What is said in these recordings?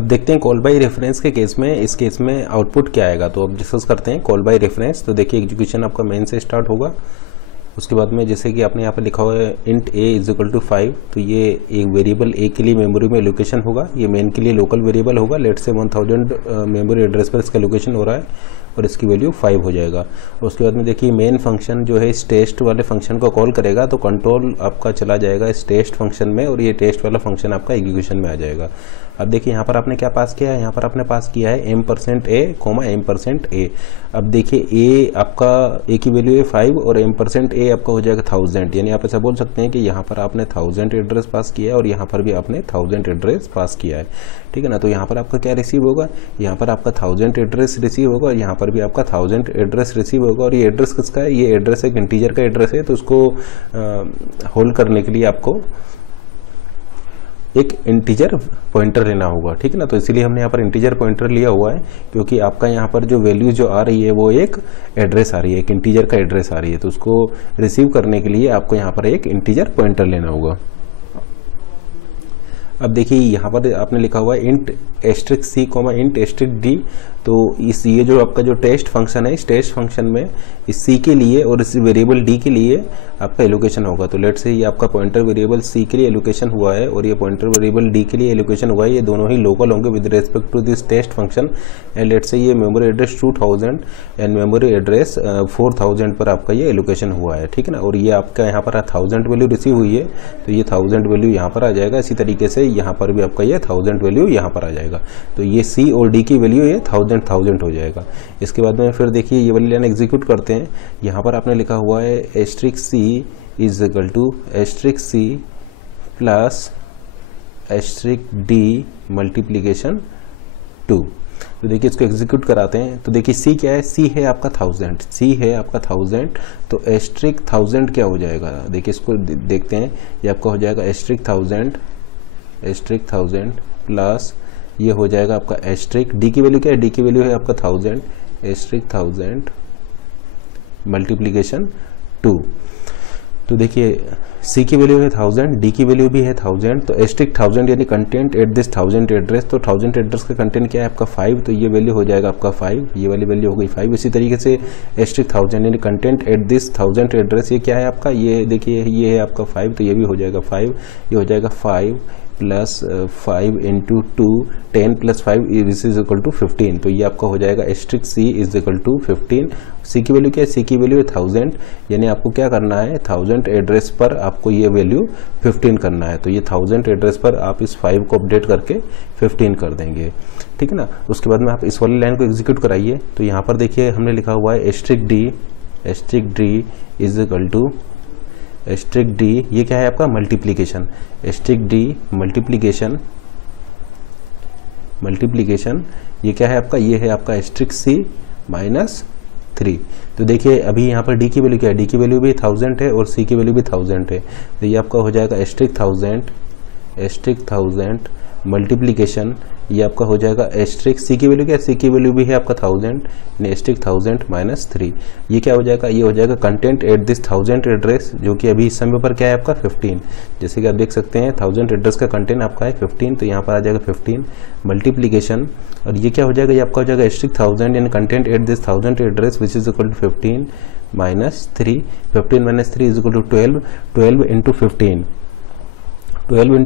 देखते हैं call by reference के केस में, इस केस में आउटपुट क्या आएगा। तो अब डिस्कस करते हैं कॉल बाय रेफरेंस। तो देखिए एग्जीक्यूशन आपका मेन से स्टार्ट होगा, उसके बाद में जैसे कि आपने यहाँ पर लिखा हुआ है int a is equal to 5, तो ये एक वेरिएबल a के लिए मेमोरी में लोकेशन होगा, ये मेन के लिए लोकल वेरिएबल होगा। लेट से 1000 मेमोरी एड्रेस पर इसका लोकेशन हो रहा है और इसकी वैल्यू 5 हो जाएगा। और उसके बाद में देखिए मेन फंक्शन जो है इस टेस्ट वाले फंक्शन को कॉल करेगा, तो कंट्रोल आपका चला जाएगा इस टेस्ट फंक्शन में और ये टेस्ट वाला फंक्शन आपका एग्जीक्यूशन में आ जाएगा। अब देखिए यहाँ पर आपने क्या पास किया है, यहाँ पर आपने पास किया है m%a, m%a। अब देखिए a आपका a की वैल्यू है 5 और m%a आपका हो जाएगा 1000, यानी आप ऐसा बोल सकते हैं कि यहाँ पर आपने 1000 एड्रेस पास किया है और यहाँ पर भी आपने 1000 एड्रेस पास किया है, ठीक है ना। तो यहाँ पर आपका क्या रिसीव होगा, यहाँ पर आपका 1000 एड्रेस रिसीव होगा और यहाँ पर भी आपका 1000 एड्रेस रिसीव होगा। और ये एड्रेस किसका है, ये एड्रेस एक इंटीजर का एड्रेस है, तो उसको होल्ड करने के लिए आपको एक इंटीजर पॉइंटर लेना होगा, ठीक है ना। तो इसीलिए हमने यहाँ पर इंटीजर पॉइंटर लिया हुआ है, क्योंकि आपका यहाँ पर जो वैल्यू जो आ रही है वो एक एड्रेस आ रही है, एक इंटीजर का एड्रेस आ रही है, तो उसको रिसीव करने के लिए आपको यहाँ पर एक इंटीजर पॉइंटर लेना होगा। अब देखिए यहाँ पर आपने लिखा हुआ है इंट *c, इंट *d। तो इस ये जो आपका जो टेस्ट फंक्शन है, इस टेस्ट फंक्शन में इस c के लिए और इस वेरिएबल d के लिए आपका एलोकेशन होगा। तो लेट से ये आपका पॉइंटर वेरिएबल c के लिए एलोकेशन हुआ है और ये पॉइंटर वेरिएबल d के लिए एलोकेशन हुआ है, ये दोनों ही लोकल होंगे with respect to this test function. And let's say ये memory address 2000 and memory address 4000 पर आपका ये एलोकेशन हुआ है, ठीक है ना। और ये आपका यहाँ पर 1000 वैल्यू रिसीव हुई है, तो ये 1000 वैल्यू यहाँ पर आ जाएगा। इसी तरीके से यहाँ पर भी आपका ये 1000 वैल्यू यहाँ पर आ जाएगा, तो ये c और d की वैल्यू ये 1000 हो जाएगा। इसके बाद में फिर देखिए ये वाली लाइन एग्जीक्यूट करते हैं। यहाँ पर आपने लिखा हुआ है *c is equal to *c plus *d multiplication 2। तो देखिए इसको एग्जीक्यूट कराते हैं। तो देखिए c क्या है, c है आपका 1000, c है आपका 1000, तो *1000 क्या हो जाएगा, देखिए इसको देखते हैं। ये आपका हो जाएगा *1000 प्लस ये हो जाएगा आपका *d की वैल्यू क्या है, d की वैल्यू है आपका 1000, *1000 मल्टीप्लीकेशन 2। तो देखिए c की वैल्यू है 1000, d की वैल्यू भी है 1000, तो *1000 यानी कंटेंट एट दिस 1000 एड्रेस। तो 1000 एड्रेस का कंटेंट क्या है आपका 5, तो ये वैल्यू हो जाएगा आपका 5, ये वाली वैल्यू हो गई 5। इसी तरीके से *1000 यानी कंटेंट एट दिस 1000 एड्रेस, ये क्या है आपका, ये देखिए ये है आपका 5, तो ये भी हो जाएगा 5, ये हो जाएगा 5 plus 5 into 2 10 plus 5 this is equal to 15। तो ये आपका हो जाएगा *c is equal to 15। c की वैल्यू क्या है, c की वैल्यू है 1000, यानी आपको क्या करना है 1000 एड्रेस पर आपको ये वैल्यू 15 करना है। तो ये 1000 एड्रेस पर आप इस 5 को अपडेट करके 15 कर देंगे, ठीक है ना। उसके बाद में आप इस वाली लाइन को एग्जीक्यूट कराइए। तो यहाँ पर देखिए हमने लिखा हुआ है *d is equal to *d, ये क्या है आपका मल्टीप्लीकेशन, *d मल्टीप्लीकेशन ये क्या है आपका, ये है आपका *c माइनस 3। तो देखिए अभी यहाँ पर d की वैल्यू क्या है, d की वैल्यू भी 1000 है और c की वैल्यू भी 1000 है, तो ये आपका हो जाएगा *1000 मल्टीप्लीकेशन, ये आपका हो जाएगा *c की वैल्यू क्या है, c की वैल्यू भी है आपका 1000, यानी *1000 माइनस 3। ये क्या हो जाएगा, ये हो जाएगा कंटेंट एट दिस 1000 एड्रेस, जो कि अभी इस समय पर क्या है आपका 15। जैसे कि आप देख सकते हैं 1000 एड्रेस का कंटेंट आपका है 15, तो यहाँ पर आ जाएगा 15 मल्टीप्लीकेशन, और ये क्या हो जाएगा, ये आपका हो जाएगा *1000 यानी content at this 1000 address which is equal to 15 minus 3। 15 minus 3 is equal to 12 into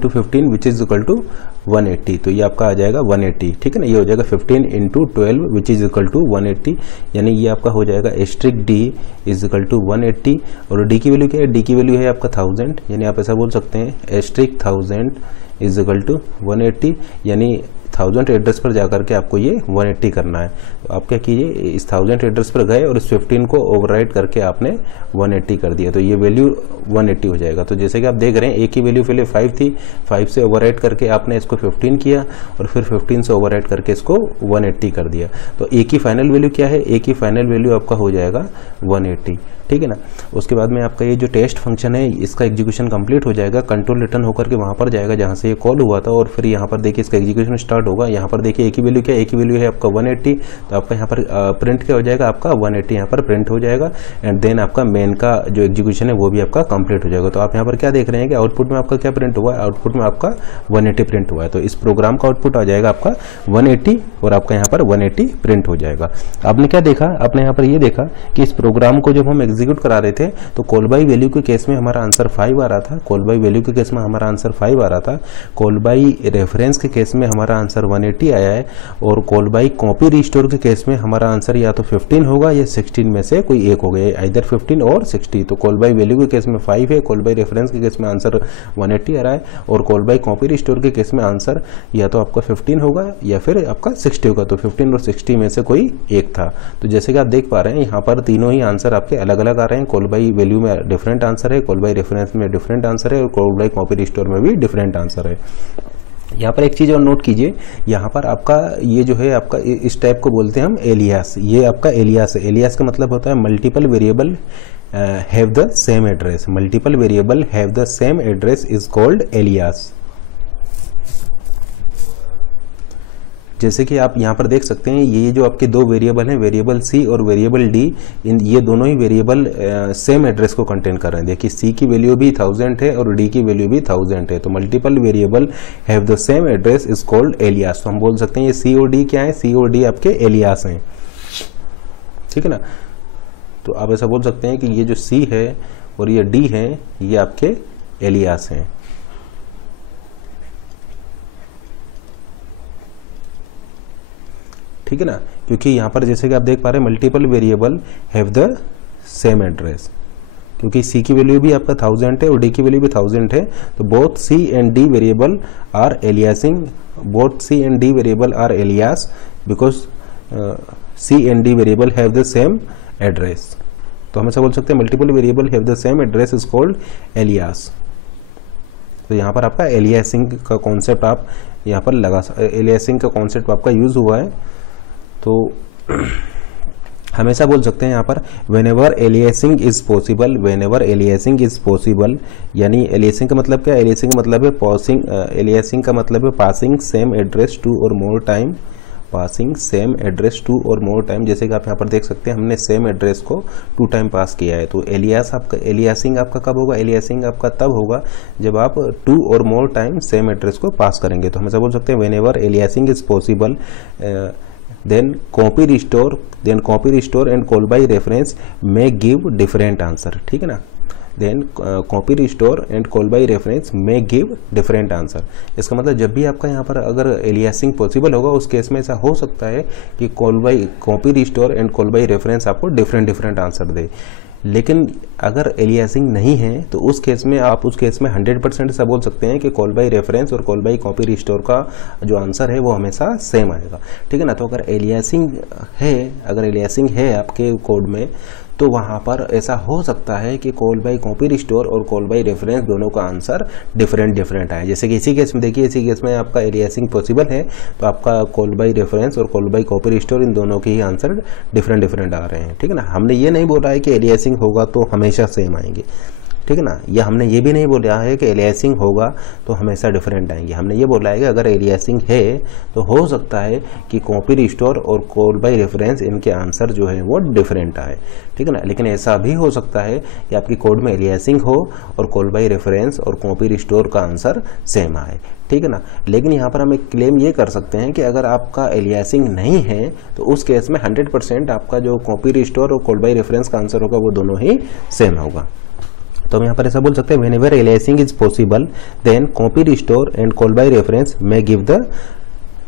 15 which is equal to 180। तो ये आपका आ जाएगा 180, ठीक है ना। ये हो जाएगा 15 into 12 which is equal to 180, यानी ये आपका हो जाएगा *d इज इक्वल टू 180। और d की वैल्यू क्या है, d की वैल्यू है आपका 1000, यानी आप ऐसा बोल सकते हैं *1000 इज इक्वल टू 180, यानी 1000 एड्रेस पर जाकर के आपको ये 180 करना है। तो आप क्या कीजिए, इस 1000 एड्रेस पर गए और इस 15 को ओवरराइट करके आपने 180 कर दिया, तो ये वैल्यू 180 हो जाएगा। तो जैसे कि आप देख रहे हैं a की वैल्यू पहले 5 थी, 5 से ओवरराइट करके आपने इसको 15 किया और फिर 15 से ओवरराइट करके इसको 180 कर दिया। तो a की फाइनल वैल्यू क्या है, a की फाइनल वैल्यू आपका हो जाएगा 180। ठीक है ना। उसके बाद में आपका ये जो टेस्ट फंक्शन है इसका एग्जीक्यूशन कंप्लीट हो जाएगा, कंट्रोल रिटर्न होकर के वहाँ पर जाएगा जहाँ से ये कॉल हुआ था, और फिर यहाँ पर देखिए इसका एग्जीक्यूशन स्टार्ट होगा। यहाँ पर देखिए एक ही वैल्यू क्या, एक ही वैल्यू है आपका 180, तो आपका यहाँ पर प्रिंट क्या हो जाएगा, आपका 180 यहाँ पर प्रिंट हो जाएगा, एंड देन आपका मेन का जो एग्जीक्यूशन है वो भी आपका कंप्लीट हो जाएगा। तो आप यहाँ पर क्या देख रहे हैं कि आउटपुट में आपका क्या प्रिंट हुआ है, आउटपुट में आपका 180 प्रिंट हुआ है। तो इस प्रोग्राम का आउटपुट आ जाएगा आपका 180 और आपका यहाँ पर 180 प्रिंट हो जाएगा। आपने क्या देखा, आपने यहाँ पर ये देखा कि इस प्रोग्राम को जब हम एग्जीक्यूट करा रहे थे तो कॉल बाई वैल्यू के केस में हमारा आंसर 5 आ रहा था, कॉल बाई वैल्यू के केस में हमारा आंसर 5 आ रहा था, कॉल बाई रेफरेंस के केस में हमारा आंसर 180 आया है, और कॉल बाई कॉपी रिस्टोर के केस में हमारा आंसर या तो 15 होगा या 16 में से कोई एक हो गया, इधर 15 और 60। तो कॉल बाई वैल्यू के केस में 5 है, कॉल बाई रेफरेंस के केस में आंसर 180 आ रहा है, और कॉल बाई कॉपी रिस्टोर के केस में आंसर या तो आपका 15 होगा या फिर आपका 60 होगा। तो 15 और 60 में से कोई एक था। तो जैसे कि आप देख पा रहे हैं यहाँ पर तीनों ही आंसर आपके अलग अलग आ रहे हैं, कॉल बाई वैल्यू में डिफरेंट आंसर है, कॉल बाई रेफरेंस में डिफरेंट आंसर है, और कॉल बाई कॉपी रिस्टोर में भी डिफरेंट आंसर है। यहाँ पर एक चीज़ और नोट कीजिए, यहाँ पर आपका ये जो है आपका इस टाइप को बोलते हैं हम एलियास, ये आपका एलियास है। एलियास का मतलब होता है multiple variable have the same address, multiple variable have the same address is called alias. जैसे कि आप यहाँ पर देख सकते हैं ये जो आपके दो वेरिएबल हैं, वेरिएबल सी और वेरिएबल डी, इन ये दोनों ही वेरिएबल सेम एड्रेस को कंटेन कर रहे हैं। देखिए सी की वैल्यू भी 1000 है और डी की वैल्यू भी 1000 है। तो multiple variable have the same address is called alias. तो हम बोल सकते हैं ये सी और डी क्या है, सी और डी आपके एलियास हैं, ठीक है ना। तो आप ऐसा बोल सकते हैं कि ये जो सी है और ये डी है ये आपके एलियास हैं। ठीक है ना, क्योंकि यहाँ पर जैसे कि आप देख पा रहे हैं multiple variable have the same address, क्योंकि सी की वैल्यू भी आपका 1000 है और डी की वैल्यू भी 1000 है। तो both C and D variable are aliasing, both C and D variable are alias because C and D variable have the same address. तो हम ऐसा बोल सकते हैं multiple variable have the same address is called alias. तो यहाँ पर आपका एलियासिंग का कॉन्सेप्ट आप यहाँ पर लगा, एलियासिंग का कॉन्सेप्ट आपका यूज हुआ है। तो हमेशा बोल सकते हैं यहाँ पर whenever aliasing is possible, whenever aliasing is possible, यानी एलियासिंग का मतलब क्या, एलियासिंग का मतलब है पासिंग, एलियासिंग का मतलब है passing same address two or more time, passing same address two or more time. जैसे कि आप यहाँ पर देख सकते हैं हमने सेम एड्रेस को 2 टाइम पास किया है। तो एलियास आपका, एलियासिंग आपका कब होगा, एलियासिंग आपका तब होगा जब आप 2 और मोर टाइम सेम एड्रेस को पास करेंगे। तो हम ऐसा बोल सकते हैं whenever aliasing is possible then copy restore and call by reference may give different answer, ठीक है ना। then copy restore and call by reference may give different answer। इसका मतलब जब भी आपका यहाँ पर अगर एलियासिंग पॉसिबल होगा उस केस में ऐसा हो सकता है कि copy restore and call by reference आपको डिफरेंट आंसर दे। लेकिन अगर एलियासिंग नहीं है तो उस केस में आप उस केस में 100% ऐसा बोल सकते हैं कि कॉल बाई रेफरेंस और कॉल बाई कॉपी रिस्टोर का जो आंसर है वो हमेशा सेम आएगा, ठीक है ना। तो अगर एलियासिंग है आपके कोड में तो वहाँ पर ऐसा हो सकता है कि कॉल बाई कॉपी रिस्टोर और कॉल बाई रेफरेंस दोनों का आंसर डिफरेंट आए। जैसे कि इसी केस में देखिए, इसी केस में आपका एलियासिंग पॉसिबल है तो आपका कॉल बाई रेफरेंस और कॉल बाई कॉपी रिस्टोर इन दोनों के ही आंसर डिफरेंट आ रहे हैं, ठीक है ना। हमने ये नहीं बोला है कि एलियासिंग होगा तो हमेशा सेम आएंगे, ठीक है ना। या हमने ये भी नहीं बोला है कि एलियासिंग होगा तो हमेशा डिफरेंट आएंगे। हमने ये बोला है कि अगर एलियासिंग है तो हो सकता है कि कॉपी रिस्टोर और कॉल बाई रेफरेंस इनके आंसर जो है वो डिफरेंट आए, ठीक है ना। लेकिन ऐसा भी हो सकता है कि आपकी कोड में एलियासिंग हो और कॉल बाई रेफरेंस और कॉपी रिस्टोर का आंसर सेम आए, ठीक है ना। लेकिन यहाँ पर हम एक क्लेम ये कर सकते हैं कि अगर आपका एलियासिंग नहीं है तो उस केस में 100% आपका जो कॉपी रिस्टोर और कॉल बाई रेफरेंस का आंसर होगा वो दोनों ही सेम होगा। तो हम यहाँ पर ऐसा बोल सकते हैं whenever aliasing is possible then copy restore and call by reference may give the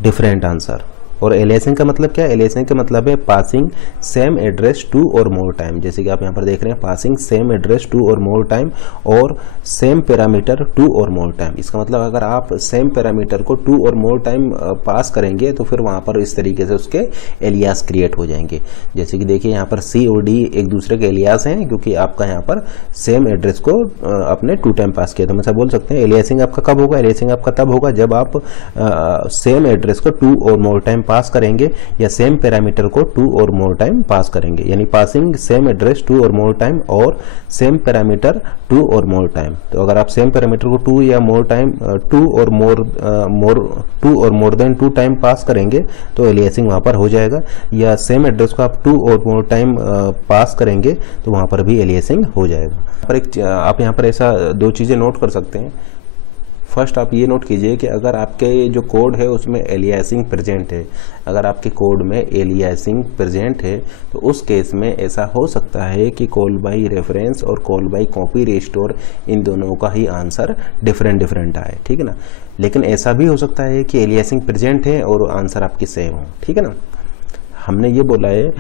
different answer. और एलियासिंग का मतलब क्या है, एलियासिंग का मतलब है passing same address two or more time. जैसे कि आप यहाँ पर देख रहे हैं passing same address two or more time और same parameter to or more time. इसका मतलब अगर आप सेम पैरामीटर को 2 और मोर टाइम पास करेंगे तो फिर वहाँ पर इस तरीके से उसके एलियास क्रिएट हो जाएंगे। जैसे कि देखिए यहाँ पर सी और डी एक दूसरे के एलियास हैं क्योंकि आपका यहाँ पर सेम एड्रेस को आपने 2 टाइम पास किया। तो हम ऐसा बोल सकते हैं एलियासिंग आपका कब होगा, एलियासिंग आपका तब होगा जब आप सेम एड्रेस को 2 और मोर टाइम पास करेंगे या सेम पैरामीटर को 2 और मोर टाइम पास करेंगे, यानी पासिंग सेम एड्रेस 2 और मोर टाइम और सेम पैरामीटर 2 और मोर टाइम। तो अगर आप सेम पैरामीटर को 2 या मोर टाइम 2 और मोर देन 2 टाइम पास करेंगे तो एलियासिंग वहां पर हो जाएगा, या सेम एड्रेस को आप 2 और मोर टाइम पास करेंगे तो वहां पर भी एलियासिंग हो जाएगा। आप यहाँ पर ऐसा दो चीजें नोट कर सकते हैं। फर्स्ट आप ये नोट कीजिए कि अगर आपके जो कोड है उसमें एलियासिंग प्रेजेंट है, अगर आपके कोड में एलियासिंग प्रेजेंट है तो उस केस में ऐसा हो सकता है कि कॉल बाय रेफरेंस और कॉल बाय कॉपी रिस्टोर इन दोनों का ही आंसर डिफरेंट आए, ठीक है ना। लेकिन ऐसा भी हो सकता है कि एलियासिंग प्रेजेंट है और आंसर आपकी सेम हो, ठीक है ना। हमने ये बोला है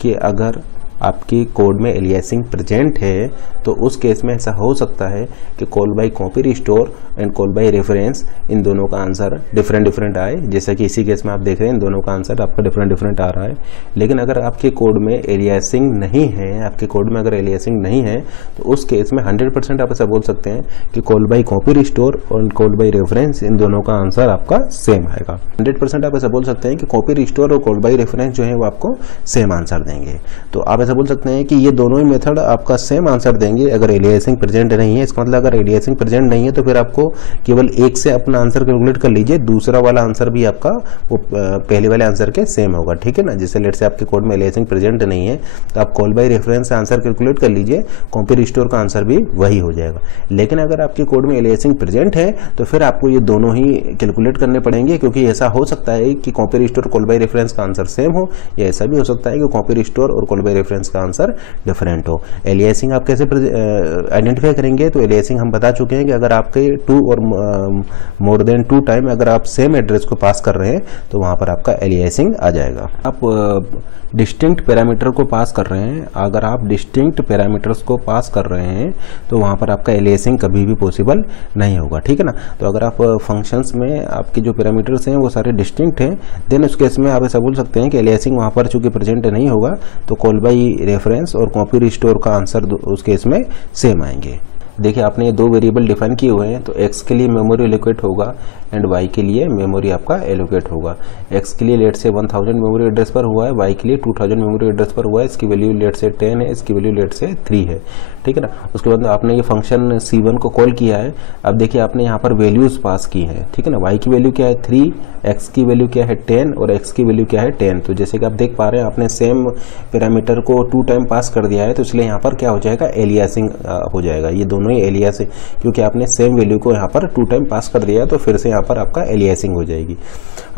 कि अगर आपकी कोड में एलियासिंग प्रेजेंट है तो उस केस में ऐसा हो सकता है कि call by copy restore and call by reference इन दोनों का आंसर डिफरेंट आए, जैसा कि इसी केस में आप देख रहे हैं इन दोनों का आंसर आपका डिफरेंट आ रहा है। लेकिन अगर आपके कोड में एलियासिंग नहीं है, आपके कोड में अगर एलियासिंग नहीं है तो उस केस में 100% आप ऐसा बोल सकते हैं कि कॉल बाय कॉपी रिस्टोर और कॉल बाय रेफरेंस इन दोनों का आंसर आपका सेम आएगा। 100% आप ऐसा बोल सकते हैं कि कॉपी रिस्टोर और कॉल बाय रेफरेंस जो है वो आपको सेम आंसर देंगे। तो आप ऐसा बोल सकते हैं कि ये दोनों ही मेथड आपका सेम आंसर देंगे अगर एलियासिंग प्रेजेंट नहीं है। इसका मतलब अगर एलियासिंग प्रेजेंट नहीं है तो फिर आपको केवल एक से अपना आंसर कैलकुलेट कर लीजिए, दूसरा वाला आंसर भी आपका वो पहले वाले आंसर के सेम होगा, ठीक है ना। जैसे लेट से आपके कोड में एलियासिंग प्रेजेंट नहीं है तो आप कॉल बाय रेफरेंस से आंसर कैलकुलेट कर लीजिए, कॉपी रिस्टोर का आंसर भी वही हो जाएगा। लेकिन अगर आपके कोड में एलियासिंग प्रेजेंट है तो फिर आपको ये दोनों ही कैलकुलेट करने पड़ेंगे, क्योंकि ऐसा हो सकता है कि copy restore call by reference का आंसर सेम हो, या ऐसा भी हो सकता है कि कॉपी रिस्टोर और कॉल बाय रेफरेंस का आंसर डिफरेंट हो। एलियासिंग आप कैसे आइडेंटिफाई करेंगे? तो एलियासिंग हम बता चुके हैं कि अगर आपके 2 और मोर देन 2 टाइम अगर आप सेम एड्रेस को पास कर रहे हैं तो वहां पर आपका एलियासिंग आ जाएगा। आप डिस्टिंक्ट पैरामीटर को पास कर रहे हैं, अगर आप डिस्टिंक्ट पैरामीटर्स को पास कर रहे हैं तो वहां पर आपका एलियासिंग कभी भी पॉसिबल नहीं होगा, ठीक है ना। तो अगर आप फंक्शंस में आपके जो पैरामीटर्स हैं वो सारे डिस्टिंक्ट हैं, देन उस केस में आप ऐसा बोल सकते हैं कि एलियासिंग वहां पर चूंकि प्रेजेंट नहीं होगा तो कॉल बाय रेफरेंस और कॉपी रिस्टोर का आंसर उस केस में सेम आएंगे। देखिए आपने ये 2 वेरिएबल डिफाइन किए हुए हैं, तो x के लिए मेमोरी एलोकेट होगा एंड y के लिए मेमोरी आपका एलोकेट होगा। x के लिए लेट से 1000 मेमोरी एड्रेस पर हुआ है, y के लिए 2000 मेमोरी एड्रेस पर हुआ है, इसकी वैल्यू लेट से 10 है, इसकी वैल्यू लेट से 3 है, ठीक है ना। उसके बाद आपने ये फंक्शन c1 को कॉल किया है। अब देखिए आपने यहाँ पर वैल्यूज पास की है, ठीक है ना। y की वैल्यू क्या है 3, x की वैल्यू क्या है 10 और x की वैल्यू क्या है 10। तो जैसे कि आप देख पा रहे हैं आपने सेम पैरामीटर को 2 टाइम पास कर दिया है, तो इसलिए यहाँ पर क्या हो जाएगा एलियासिंग हो जाएगा। ये दोनों ही एलियासिंग, क्योंकि आपने सेम वैल्यू को यहाँ पर 2 टाइम पास कर दिया है तो फिर से यहाँ पर आपका एलियासिंग हो जाएगी।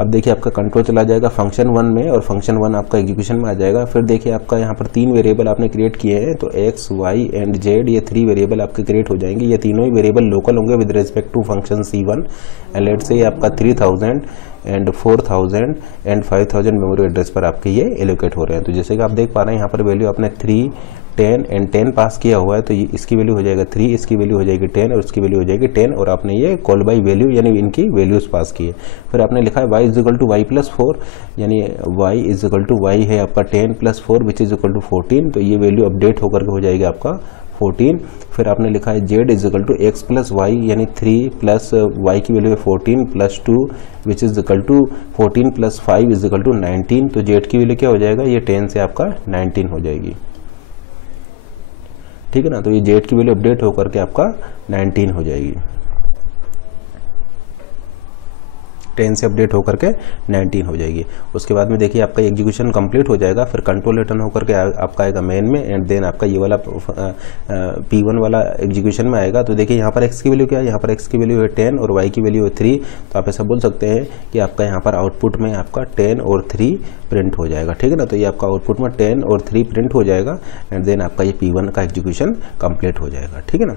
अब देखिए आपका कंट्रोल चला जाएगा फंक्शन 1 में और फंक्शन 1 आपका एग्जीक्यूशन में आ जाएगा। फिर देखिए आपका यहाँ पर 3 वेरिएबल आपने क्रिएट किए हैं, तो x, y एंड z ये 3 वेरिएबल आपके क्रिएट हो जाएंगे। ये तीनों ही वेरिएबल लोकल होंगे with respect to function c1 and let's say आपका 3000 एंड 4000 एंड 5000 मेमोरी एड्रेस पर आपके ये एलोकेट हो रहे हैं। तो जैसे कि आप देख पा रहे हैं यहाँ पर वैल्यू आपने 3, 10 एंड 10 पास किया हुआ है, तो ये इसकी वैल्यू हो जाएगा 3, इसकी वैल्यू हो जाएगी 10 और इसकी वैल्यू हो जाएगी 10, और आपने ये कॉल बाय वैल्यू यानी इनकी वैल्यूज पास किए। फिर आपने लिखा है y is equal to y plus 4, यानी y is equal to y है आपका 10 plus 4 which is equal to 14, तो ये वैल्यू अपडेट होकर के हो जाएगा आपका 14। फिर आपने लिखा है z is equal to x plus y, यानी 3 प्लस y की वैल्यू है 14 plus 2 which is equal to 14 plus 5 is equal to 19। तो z की वैल्यू क्या हो जाएगा, ये 10 से आपका 19 हो जाएगी, ठीक है ना। तो ये z की वैल्यू अपडेट होकर के आपका 19 हो जाएगी, 10 से अपडेट होकर के 19 हो जाएगी। उसके बाद में देखिए आपका एग्जीक्यूशन कंप्लीट हो जाएगा, फिर कंट्रोल रिटर्न होकर के आपका आएगा मेन में एंड देन आपका ये वाला P1 वाला एग्जीक्यूशन में आएगा। तो देखिए यहाँ पर x की वैल्यू क्या है, यहाँ पर x की वैल्यू है 10 और y की वैल्यू है 3। तो आप ऐसा बोल सकते हैं कि आपका यहाँ पर आउटपुट में आपका 10 और 3 प्रिंट हो जाएगा, ठीक है ना। तो ये आपका आउटपुट में 10 और 3 प्रिंट हो जाएगा एंड देन आपका ये P1 का एग्जीक्यूशन कंप्लीट हो जाएगा, ठीक है ना।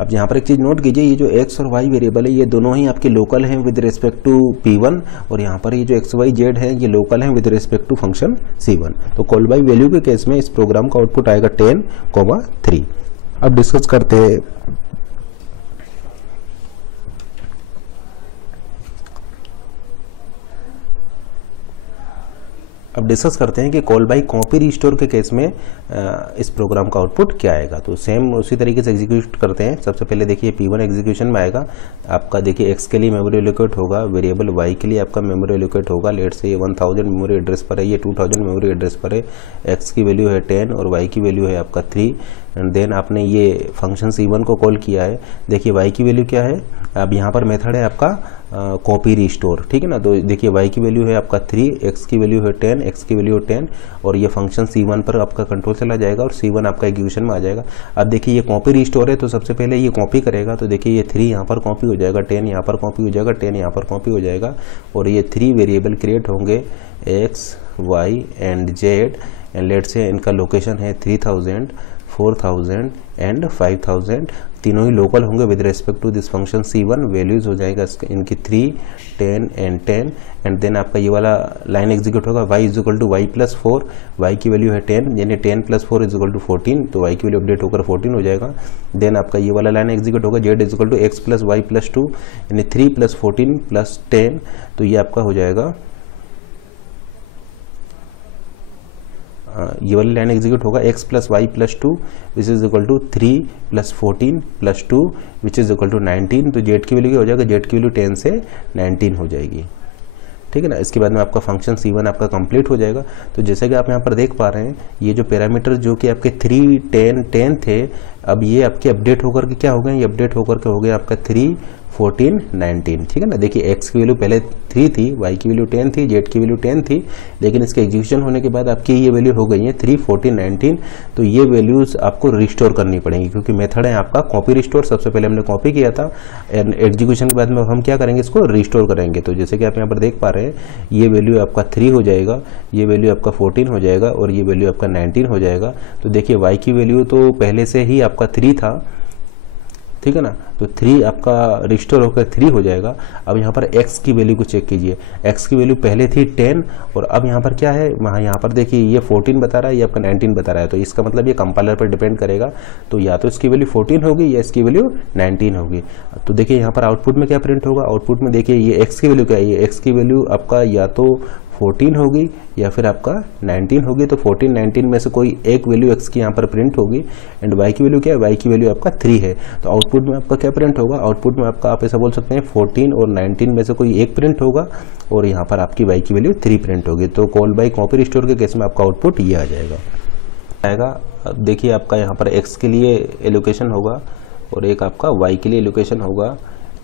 अब यहाँ पर एक चीज़ नोट कीजिए, ये जो x और y वेरिएबल है ये दोनों ही आपके लोकल हैं विद रिस्पेक्ट टू P1, और यहाँ पर ये जो x, y, z है ये लोकल हैं with respect to function C1। तो कॉल बाय वैल्यू के केस में इस प्रोग्राम का आउटपुट आएगा 10, 3। अब डिस्कस करते हैं अब डिस्कस करते हैं कि कॉल बाई कॉपी रिस्टोर के केस में इस प्रोग्राम का आउटपुट क्या आएगा। तो सेम उसी तरीके से एग्जीक्यूट करते हैं। सबसे पहले देखिए P1 एग्जीक्यूशन में आएगा आपका, देखिए x के लिए मेमोरी एलोकेट होगा, वेरिएबल y के लिए आपका मेमोरी एलोकेट होगा। लेट से ये 1000 मेमोरी एड्रेस पर है, ये 2000 मेमोरी एड्रेस पर है। x की वैल्यू है 10 और y की वैल्यू है आपका 3। एंड देन आपने ये फंक्शन C1 को कॉल किया है। देखिए y की वैल्यू क्या है, अब यहाँ पर मेथड है आपका कॉपी रिस्टोर, ठीक है ना। तो देखिए y की वैल्यू है आपका 3, x की वैल्यू है 10, x की वैल्यू 10 और ये फंक्शन C1 पर आपका कंट्रोल चला जाएगा और C1 आपका एग्जीक्यूशन में आ जाएगा। अब देखिए ये कॉपी रिस्टोर है, तो सबसे पहले ये कॉपी करेगा। तो देखिए ये 3 यहाँ पर कॉपी हो जाएगा, 10 यहाँ पर कॉपी हो जाएगा, 10 यहाँ पर कॉपी हो जाएगा और ये 3 वेरिएबल क्रिएट होंगे x, y and z। And let's say इनका लोकेशन है 3000, 4000 एंड 5000, तीनों ही लोकल होंगे with respect to this function C1। Values हो जाएगा इनकी 3, 10 एंड 10। एंड देन आपका ये वाला लाइन एग्जीक्यूट होगा, y is equal to y plus 4, y की वैल्यू है 10 यानी 10 प्लस 4 इज इक्वल टू 14, तो y की वैल्यू अपडेट होकर 14 हो जाएगा। देन आपका ये वाला लाइन एग्जीक्यूट होगा, z is equal to x plus y plus 2 यानी 3 प्लस 14 प्लस 10, तो ये आपका हो जाएगा, ये वाली लाइन एग्जीक्यूट होगा x plus y plus 2 which is equal to 3 plus 14 plus 2 which is equal to 19। तो z की वैल्यू क्या हो जाएगा, z की वैल्यू 10 से 19 हो जाएगी, ठीक है ना। इसके बाद में आपका फंक्शन C1 आपका कंप्लीट हो जाएगा। तो जैसे कि आप यहाँ पर देख पा रहे हैं, ये जो पैरामीटर जो कि आपके 3, 10, 10 थे, अब ये आपके अपडेट होकर के क्या हो गए, ये अपडेट होकर के हो गए आपका 3, 14, 19, ठीक है ना। देखिए x की वैल्यू पहले 3 थी, y की वैल्यू 10 थी, z की वैल्यू 10 थी, लेकिन इसके एग्जीक्यूशन होने के बाद आपकी ये वैल्यू हो गई है 3, 14, 19। तो ये वैल्यूज आपको रिस्टोर करनी पड़ेंगी क्योंकि मेथड है आपका कॉपी रिस्टोर। सबसे पहले हमने कॉपी किया था एंड एग्जीक्यूशन के बाद में हम क्या करेंगे, इसको रिस्टोर करेंगे। तो जैसे कि आप यहाँ पर देख पा रहे हैं, ये वैल्यू आपका 3 हो जाएगा, ये वैल्यू आपका 14 हो जाएगा और ये वैल्यू आपका 19 हो जाएगा। तो देखिए y की वैल्यू तो पहले से ही आपका 3 था, ठीक है ना, तो 3 आपका रिस्टोर होकर 3 हो जाएगा। अब यहाँ पर x की वैल्यू को चेक कीजिए, x की वैल्यू पहले थी 10 और अब यहाँ पर क्या है, वहाँ यहाँ पर देखिए ये 14 बता रहा है, ये आपका 19 बता रहा है। तो इसका मतलब ये कंपाइलर पर डिपेंड करेगा, तो या तो इसकी वैल्यू 14 होगी या इसकी वैल्यू 19 होगी। तो देखिए यहाँ पर आउटपुट में क्या प्रिंट होगा, आउटपुट में देखिए ये x की वैल्यू क्या है, ये x की वैल्यू आपका या तो 14 होगी या फिर आपका 19 होगी। तो 14, 19 में से कोई एक वैल्यू x की यहाँ पर प्रिंट होगी। एंड y की वैल्यू क्या है, y की वैल्यू आपका 3 है। तो आउटपुट में आपका क्या प्रिंट होगा, आउटपुट में आपका आप ऐसा बोल सकते हैं 14 और 19 में से कोई एक प्रिंट होगा और यहाँ पर आपकी y की वैल्यू 3 प्रिंट होगी। तो कॉल बाई कॉपी रिस्टोर के केस में आपका आउटपुट ये आ जाएगा। अब देखिए आपका यहाँ पर x के लिए एलोकेशन होगा और एक आपका y के लिए एलोकेशन होगा।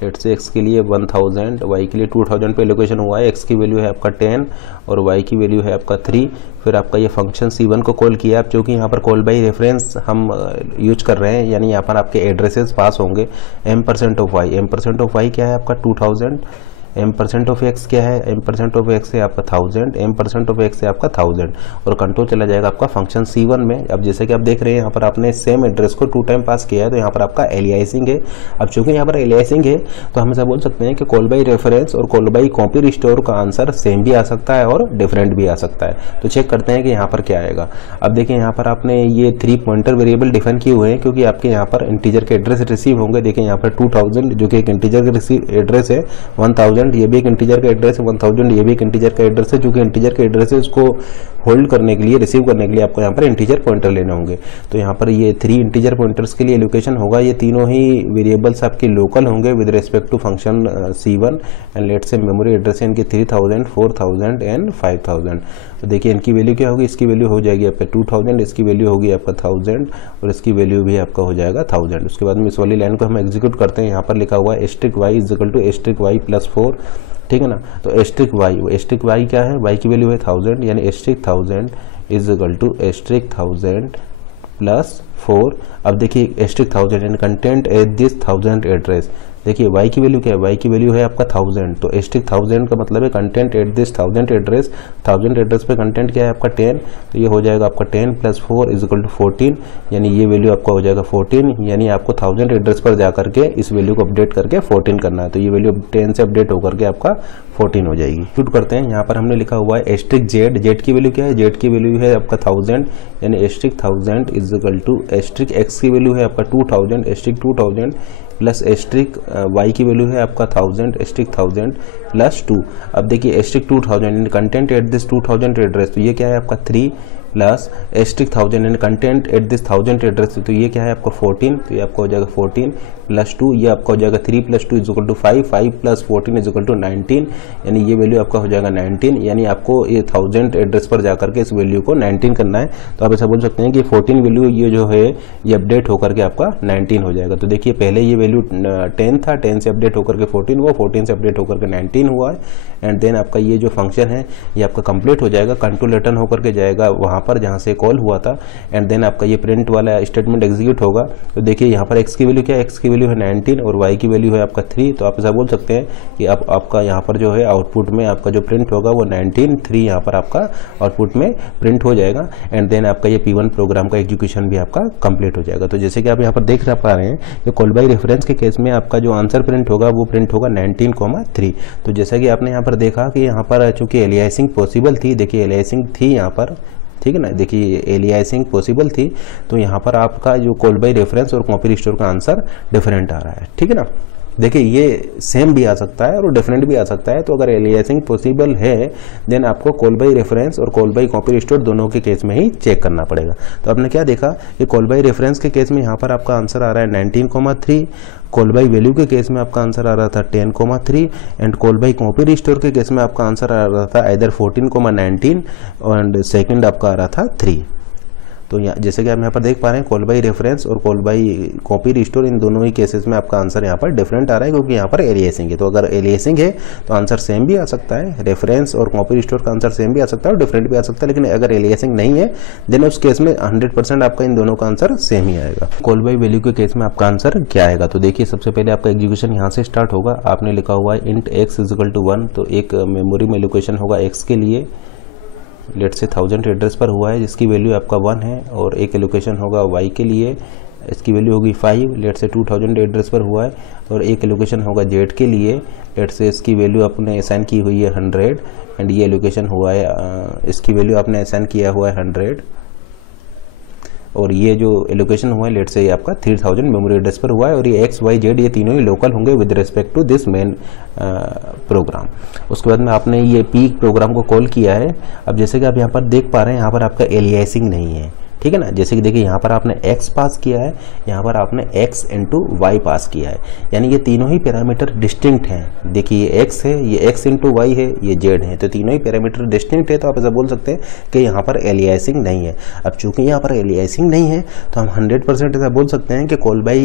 लेट से x के लिए 1000, y के लिए 2000 पे एलोकेशन हुआ है। x की वैल्यू है आपका 10 और y की वैल्यू है आपका 3। फिर आपका ये फंक्शन C1 को कॉल किया, जो कि यहाँ पर कॉल बाई रेफरेंस हम यूज कर रहे हैं, यानी यहाँ पर आपके एड्रेसेस पास होंगे। m% ऑफ y क्या है आपका 2000, m% ऑफ x क्या है, m% ऑफ x है आपका 1000, m% ऑफ x है आपका 1000 और कंट्रोल चला जाएगा आपका फंक्शन C1 में। अब जैसे कि आप देख रहे हैं, यहाँ पर आपने सेम एड्रेस को 2 टाइम पास किया है, तो यहाँ पर आपका एलियासिंग है। अब चूंकि यहाँ पर एलियासिंग है, तो हम ऐसा बोल सकते हैं कि कॉल बाई रेफरेंस और कॉल बाई कॉपी रिस्टोर का आंसर सेम भी आ सकता है और डिफरेंट भी आ सकता है। तो चेक करते हैं कि यहाँ पर क्या आएगा। अब देखिए यहाँ पर आपने ये 3 पॉइंटर वेरिएबल डिफाइन किए हुए हैं क्योंकि आपके यहाँ पर इंटीजर के एड्रेस रिसीव होंगे। देखिए यहाँ पर 2000 जो कि एक इंटीजर का एड्रेस है, 1000 ये भी एक इंटीजर का एड्रेस है, 1000 ये भी एक इंटीजर का एड्रेस है। जो कि इंटीजर का एड्रेस है, उसको होल्ड करने के लिए, रिसीव करने के लिए आपको यहाँ पर इंटीजर पॉइंटर लेने होंगे। तो यहाँ पर ये 3 इंटीजर पॉइंटर्स के लिए एलोकेशन होगा। ये तीनों ही वेरिएबल्स आपके लोकल होंगे with respect to function C1। And let's say memory address है इनके 3000, 4000 एंड 5000। तो देखिए इनकी वैल्यू क्या होगी, इसकी वैल्यू हो जाएगी आपका 2000, इसकी वैल्यू होगी आपका 1000 और इसकी वैल्यू भी आपका हो जाएगा 1000। उसके बाद में इस वाली लाइन को हम एग्जीक्यूट करते हैं। यहाँ पर लिखा हुआ है *y is equal to *y plus 4, ठीक है ना। तो *y क्या है, y की वैल्यू है 1000 यानी *1000 इज इक्वल टू *1000 प्लस 4। अब देखिए *1000 यानी कंटेंट एट दिस 1000 एड्रेस। देखिए y की वैल्यू क्या है, y की वैल्यू है आपका 1000, तो *1000 का मतलब है content at this 1000 address. 1000 address पे कंटेंट क्या है आपका 10, तो ये हो जाएगा आपका 10 प्लस 4 इज इक्वल टू 14, यानी ये वैल्यू आपका हो जाएगा 14। यानी आपको 1000 एड्रेस पर जा करके इस वैल्यू को अपडेट करके 14 करना है। तो ये वैल्यू 10 से अपडेट होकर के आपका 14 हो जाएगी। शूट करते हैं, यहाँ पर हमने लिखा हुआ है *z की वैल्यू क्या है, z की वैल्यू है आपका 1000 यानी *1000 इज इक्वल टू *x की वैल्यू है आपका 2000, *2000 प्लस एस्ट्रिक वाई की वैल्यू है आपका 1000 एस्ट्रिक 1000 प्लस 2। अब देखिए asterisk 2000 in content at this 2000 address, तो ये क्या है आपका 3 plus asterisk 1000 in content at this 1000 address, तो ये क्या है आपका 14, तो ये आपका हो जाएगा 14 प्लस 2, ये आपका हो जाएगा 3 plus 2 is equal to 5, 5 plus 14 is equal to 19, यानी ये वैल्यू आपका हो जाएगा 19, यानी आपको ये 1000 एड्रेस पर जाकर के इस वैल्यू को 19 करना है। तो आप ऐसा बोल सकते हैं कि 14 वैल्यू ये जो है ये अपडेट होकर के आपका 19 हो जाएगा। तो देखिए पहले ये वैल्यू 10 था, 10 से अपडेट होकर के 14 हुआ, 14 से अपडेट होकर के 19 हुआ है, एंड देन आपका ये जो फंक्शन है ये आपका कंप्लीट हो जाएगा, कंट्रोल रिटर्न होकर के जाएगा वहाँ पर जहाँ से कॉल हुआ था, एंड देन आपका ये प्रिंट वाला स्टेटमेंट एग्जीक्यूट होगा। तो देखिए यहाँ पर x की वैल्यू क्या है, x की वैल्यू है 19 और y की वैल्यू है आपका 3, तो आप ऐसा बोल सकते हैं कि आपका यहाँ पर जो है आउटपुट में आपका जो प्रिंट होगा वो 19 3 यहाँ पर आपका आउटपुट में प्रिंट हो जाएगा, एंड देन आपका ये P1 प्रोग्राम का एग्जीक्यूशन भी आपका कंप्लीट हो जाएगा। तो जैसे कि आप यहाँ पर देख पा रहे हैं कि कॉल बाय रेफरेंस के केस में आपका जो आंसर प्रिंट होगा वो प्रिंट होगा 19,3। तो जैसा कि आपने यहाँ पर देखा कि यहाँ पर चूंकि एलियासिंग पॉसिबल थी, देखिए एलियासिंग थी यहाँ पर, ठीक है ना, देखिए एलियासिंग पॉसिबल थी, तो यहाँ पर आपका जो कॉल बाय रेफरेंस और कॉपी रिस्टोर का आंसर डिफरेंट आ रहा है, ठीक है ना। देखिए ये सेम भी आ सकता है और डिफरेंट भी आ सकता है, तो अगर एलियासिंग पॉसिबल है देन आपको कॉल बाय रेफरेंस और कॉल बाय कॉपी रिस्टोर दोनों के केस में ही चेक करना पड़ेगा। तो आपने क्या देखा कि कॉल बाय रेफरेंस के केस में यहाँ पर आपका आंसर आ रहा है 19,3, कॉल बाय वैल्यू के केस में आपका आंसर आ रहा था 10,3, and call by copy restore के केस में आपका आंसर आ रहा था इधर 14,19 एंड सेकंड आपका आ रहा था 3। तो जैसे कि आप यहाँ पर देख पा रहे हैं कॉल बाय रेफरेंस और कॉल बाय कॉपी रिस्टोर इन दोनों ही केसेस में आपका आंसर यहाँ पर डिफरेंट आ रहा है, क्योंकि यहाँ पर एलियासिंग है। तो अगर एलियासिंग है तो आंसर सेम भी आ सकता है, रेफरेंस और कॉपी रिस्टोर का आंसर सेम भी आ सकता है और डिफरेंट भी आ सकता है, लेकिन अगर एलियासिंग नहीं है देन उस केस में 100% आपका इन दोनों का आंसर सेम ही आएगा। कॉल बाय वैल्यू के केस में आपका आंसर क्या आएगा, तो देखिए सबसे पहले आपका एग्जीक्यूशन यहाँ से स्टार्ट होगा। आपने लिखा हुआ है int x is equal to 1, तो एक मेमोरी में एलोकेशन होगा x के लिए, लेट से 1000 एड्रेस पर हुआ है जिसकी वैल्यू आपका 1 है, और एक एलोकेशन होगा y के लिए, इसकी वैल्यू होगी 5, लेट से 2000 एड्रेस पर हुआ है, और एक एलोकेशन होगा z के लिए, लेट से इसकी वैल्यू आपने असाइन की हुई है 100, एंड ये एलोकेशन हुआ है इसकी वैल्यू आपने असाइन किया हुआ है 100, और ये जो एलोकेशन हुआ है लेट से ये आपका 3000 मेमोरी एड्रेस पर हुआ है, और ये x y z ये तीनों ही लोकल होंगे with respect to this main program. उसके बाद में आपने ये p प्रोग्राम को कॉल किया है। अब जैसे कि आप यहाँ पर देख पा रहे हैं यहाँ पर आपका एलियासिंग नहीं है, ठीक है ना। जैसे कि देखिए यहाँ पर आपने x पास किया है, यहाँ पर आपने x इंटू वाई पास किया है, यानी ये तीनों ही पैरामीटर डिस्टिंक्ट हैं। देखिए ये x है, ये x इंटू वाई है, ये z है, तो तीनों ही पैरामीटर डिस्टिंक्ट है, तो आप ऐसा बोल सकते हैं कि यहाँ पर एलियासिंग नहीं है। अब चूंकि यहाँ पर एलियासिंग नहीं है तो हम 100% ऐसा बोल सकते हैं कि call by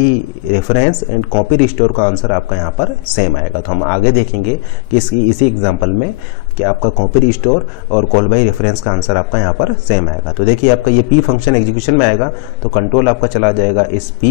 reference and copy restore का आंसर आपका यहाँ पर सेम आएगा। तो हम आगे देखेंगे कि इसी एग्जाम्पल में कि आपका कॉपी रिस्टोर और कॉल बाय रेफरेंस का आंसर आपका यहाँ पर सेम आएगा। तो देखिए आपका ये p फंक्शन एग्जीक्यूशन में आएगा, तो कंट्रोल आपका चला जाएगा इस p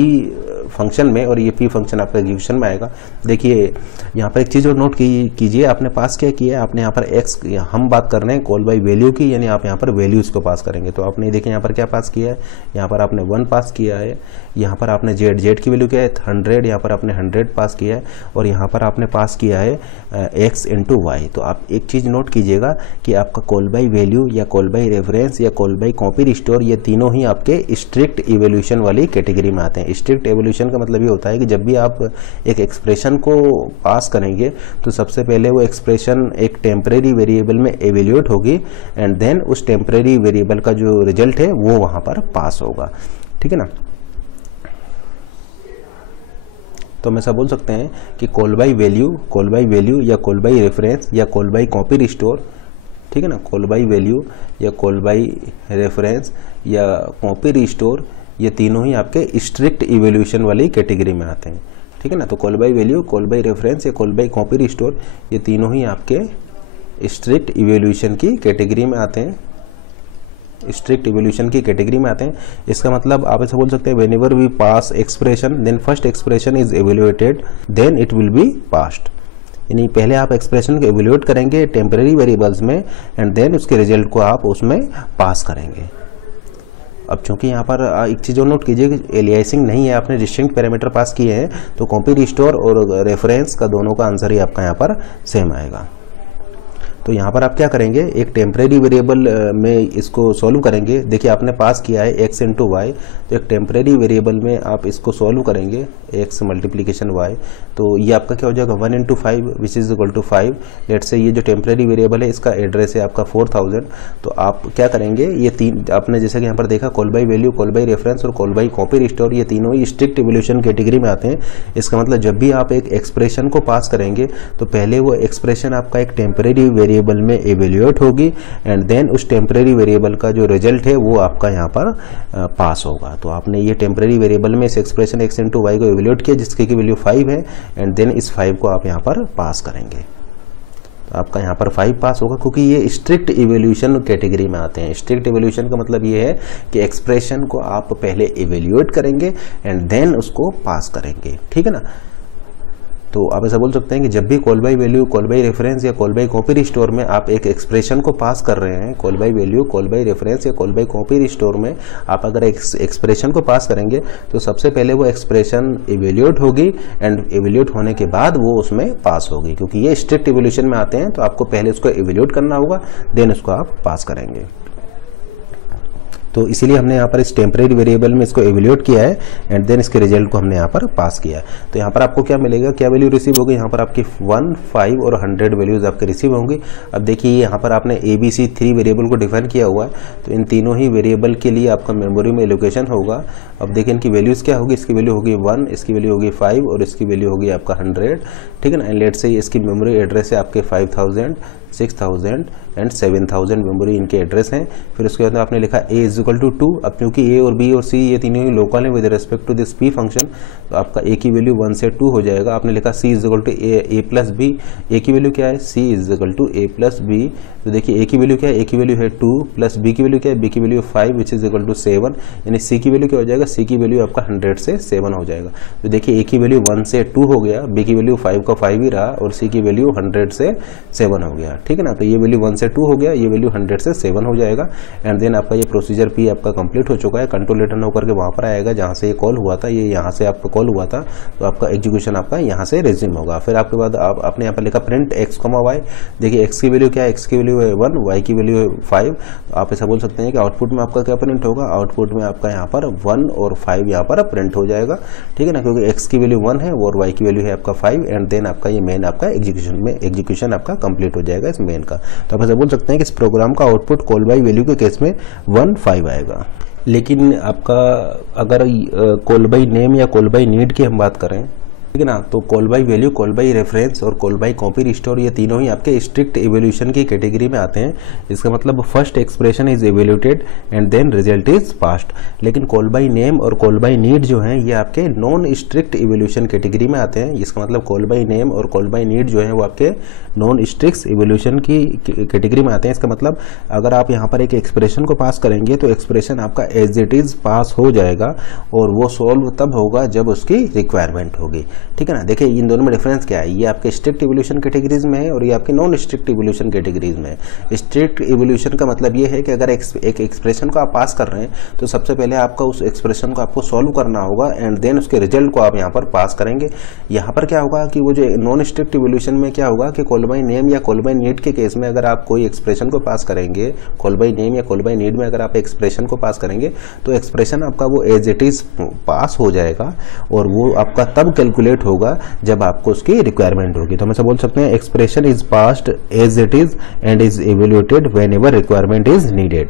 फंक्शन में और ये p फंक्शन आपका एग्जीक्यूशन में आएगा। देखिए यहाँ पर एक चीज़ और नोट कीजिए, आपने पास क्या किया है, आपने यहाँ पर x, हम बात कर रहे हैं कॉल बाय वैल्यू की, यानी आप यहाँ पर वैल्यूज को पास करेंगे। तो आपने देखिए यहाँ पर क्या पास किया है, यहाँ पर आपने 1 पास किया है, यहाँ पर आपने z की वैल्यू क्या है 100, यहाँ पर आपने 100 पास किया है, और यहाँ पर आपने पास किया है x इंटू वाई। तो आप एक चीज़ नोट कीजिएगा कि आपका कॉल बाय वैल्यू या कॉल बाय रेफरेंस या कॉल बाय कॉपी रिस्टोर ये तीनों ही आपके स्ट्रिक्ट इवोल्यूशन वाली कैटेगरी में आते हैं। स्ट्रिक्ट इवोल्यूशन का मतलब ये होता है कि जब भी आप एक एक्सप्रेशन को पास करेंगे तो सबसे पहले वो एक्सप्रेशन एक टेम्परेरी वेरिएबल में एवेल्यूएट होगी, एंड देन उस टेम्परेरी वेरिएबल का जो रिजल्ट है वो वहाँ पर पास होगा, ठीक है ना। तो हम ऐसा बोल सकते हैं कि कॉल बाय वैल्यू या कॉल बाय रेफरेंस या कॉल बाय कॉपी रिस्टोर, ठीक है ना, कॉल बाय वैल्यू या कॉल बाय रेफरेंस या कॉपी रिस्टोर ये तीनों ही आपके स्ट्रिक्ट इवोल्यूशन वाली कैटेगरी में आते हैं, ठीक है ना। तो call by value, call by reference या कॉल बाय कॉपी रिस्टोर ये तीनों ही आपके स्ट्रिक्ट इवोल्यूशन की कैटेगरी में आते हैं, स्ट्रिक्ट इवोल्यूशन की कैटेगरी में आते हैं। इसका मतलब आप ऐसा बोल सकते हैं whenever we pass expression then first expression is evaluated then it will be passed, यानी पहले आप एक्सप्रेशन को इवैल्यूएट करेंगे टेम्परेरी वेरिएबल्स में एंड देन उसके रिजल्ट को आप उसमें पास करेंगे। अब चूंकि यहाँ पर एक चीज़ और नोट कीजिए कि एलियासिंग नहीं है, आपने डिस्टिंक्ट पैरामीटर पास किए हैं, तो कॉपी रिस्टोर और रेफरेंस का दोनों का आंसर ही आपका यहाँ पर सेम आएगा। तो यहाँ पर आप क्या करेंगे, एक टेम्परेरी वेरिएबल में इसको सॉल्व करेंगे। देखिए आपने पास किया है x इंटू वाई, तो एक टेम्परेरी वेरिएबल में आप इसको सॉल्व करेंगे x मल्टीप्लीकेशन y, तो ये आपका क्या हो जाएगा 1 into 5 which is equal to 5। Let's say ये जो टेम्परेरी वेरिएबल है इसका एड्रेस है आपका 4000। तो आप क्या करेंगे, ये तीन आपने जैसे कि यहाँ पर देखा call by value, call by reference और कॉल बाई कॉपी रिस्टोर, ये तीनों ही स्ट्रिक्ट इवोल्यूशन कैटेगरी में आते हैं। इसका मतलब जब भी आप एक एक्सप्रेशन को पास करेंगे तो पहले वो एक्सप्रेशन आपका एक टेम्परेरी वेरिएबल में इवेल्यूएट होगी एंड देन उस टेम्परेरी वेरिएबल का जो रिजल्ट है वो आपका यहाँ पर पास होगा। तो आपने ये टेम्परेरी वेरिएबल में इस एक्सप्रेशन x इंटू वाई को इवेल्यूएट किया जिसकी की वैल्यू 5 है एंड देन इस 5 को आप यहाँ पर पास करेंगे। तो आपका यहाँ पर 5 पास होगा क्योंकि ये स्ट्रिक्ट इवोल्यूशन कैटेगरी में आते हैं। स्ट्रिक्ट इवोल्यूशन का मतलब ये है कि एक्सप्रेशन को आप पहले इवेल्यूएट करेंगे एंड देन उसको पास करेंगे, ठीक है ना। तो आप ऐसा बोल सकते हैं कि जब भी call by value, call by reference या कॉल बाई कॉपी रिस्टोर में आप एक एक्सप्रेशन को पास कर रहे हैं, call by value, call by reference या कॉल बाई कॉपी रिस्टोर में आप अगर एक्सप्रेशन को पास करेंगे तो सबसे पहले वो एक्सप्रेशन इवेल्यूएट होगी एंड इवेल्यूएट होने के बाद वो उसमें पास होगी। क्योंकि ये स्ट्रिक्ट इवोल्यूशन में आते हैं तो आपको पहले उसको इवेल्यूएट करना होगा, देन उसको आप पास करेंगे। तो इसीलिए हमने यहाँ पर इस टेम्परेरी वेरिएबल में इसको इवेल्यूएट किया है एंड देन इसके रिजल्ट को हमने यहाँ पर पास किया है। तो यहाँ पर आपको क्या मिलेगा, क्या वैल्यू रिसीव होगी, यहाँ पर आपकी 1, 5 और 100 वैल्यूज आपके रिसीव होंगी। अब देखिए यहाँ पर आपने ABC 3 वेरिएबल को डिफाइन किया हुआ है, तो इन तीनों ही वेरिएबल के लिए आपका मेमोरी में एलोकेशन होगा। अब देखिए इनकी वैल्यूज क्या होगी, इसकी वैल्यू होगी 1, इसकी वैल्यू होगी 5 और इसकी वैल्यू होगी आपका 100, ठीक है ना। एंड लेट से इसकी मेमोरी एड्रेस है आपके 5000, 6000 एंड 7000 मेमोरी इनके एड्रेस हैं। फिर उसके बाद आपने लिखा a इज इक्वल टू 2। अब क्योंकि a और b और c ये तीनों ही लोकल हैं with respect to this p function, तो आपका a की वैल्यू 1 से 2 हो जाएगा। आपने लिखा c is equal to a plus b, a की वैल्यू क्या है, c is equal to a plus b। तो देखिए a की वैल्यू क्या है, a की वैल्यू है 2 प्लस b की वैल्यू क्या है, b की value 5 which is equal to 7, यानी c की वैल्यू क्या हो जाएगा, c की वैल्यू आपका 100 से 7 हो जाएगा। तो देखिए a की वैल्यू 1 से 2 हो गया, b की वैल्यू 5 का 5 ही रहा और c की वैल्यू 100 से 7 हो गया, ठीक है ना। तो ये वैल्यू 1 से 2 हो गया, ये वैल्यू 100 से 7 हो जाएगा एंड देन आपका ये प्रोसीजर P आपका कंप्लीट हो चुका है। कंट्रोल रिटर्न होकर के वहाँ पर आएगा जहाँ से ये कॉल हुआ था, ये यहाँ से आपका कॉल हुआ था, तो आपका एग्जीक्यूशन आपका यहाँ से रिज्यूम होगा। फिर आपके बाद आपने यहाँ पर लिखा प्रिंट x, y। देखिए x की वैल्यू क्या है, x की वैल्यू है 1, y की वैल्यू है 5। तो आप ऐसा बोल सकते हैं कि आउटपुट में आपका क्या प्रिंट होगा, आउटपुट में आपका यहाँ पर 1 और 5 यहाँ पर प्रिंट हो जाएगा, ठीक है ना, क्योंकि x की वैल्यू 1 है और y की वैल्यू है आपका 5 एंड देन आपका ये मेन आपका एग्जीक्यूशन आपका कंप्लीट हो जाएगा इस मेन का। तो आप ऐसा बोल सकते हैं कि इस प्रोग्राम का आउटपुट कॉल बाई वैल्यू के केस में 1, 5 आएगा। लेकिन आपका अगर कॉल बाई नेम या कॉल बाई नीड की हम बात करें, ठीक है ना, तो call by value, call by reference और कॉल बाई कॉपी रिस्टोर ये तीनों ही आपके स्ट्रिक्ट इवोल्यूशन की कैटेगरी में आते हैं। इसका मतलब first expression is evaluated and then result is passed. लेकिन कॉल बाई नेम और कॉल बाई नीड जो हैं ये आपके नॉन स्ट्रिक्ट इवोल्यूशन कैटेगरी में आते हैं। इसका मतलब कॉल बाई नेम और कॉल बाई नीड जो है वो आपके नॉन स्ट्रिक्ट इवोल्यूशन की कैटेगरी में आते हैं। इसका मतलब अगर आप यहाँ पर एक एक्सप्रेशन को पास करेंगे तो एक्सप्रेशन आपका एज इट इज पास हो जाएगा और वो सॉल्व तब होगा जब उसकी रिक्वायरमेंट होगी, ठीक है ना। देखिए इन दोनों में डिफरेंस क्या है, ये आपके स्ट्रिक्ट इवोल्यूशन कैटेगरीज में है और ये आपके नॉन स्ट्रिक्ट इवोल्यूशन कैटेगरीज में है। स्ट्रिक्ट इवोल्यूशन का मतलब ये है कि अगर एक एक्सप्रेशन को आप पास कर रहे हैं तो सबसे पहले आपका उस एक्सप्रेशन को आपको सॉल्व करना होगा एंड देन उसके रिजल्ट को आप यहाँ पर पास करेंगे। यहाँ पर क्या होगा कि वो जो नॉन स्ट्रिक्ट इवोल्यूशन में क्या होगा कि कॉल बाई नेम या कॉल बाई नीड के केस में अगर आप कोई एक्सप्रेशन को पास करेंगे, कॉल बाई नेम या कॉल बाई नीड में अगर आप एक्सप्रेशन को पास करेंगे तो एक्सप्रेशन आपका वो एज इट इज पास हो जाएगा और वो आपका तब कैलकुलेट होगा जब आपको उसकी रिक्वायरमेंट होगी। तो हम ऐसा बोल सकते हैं expression is passed as it is and is evaluated whenever requirement is needed,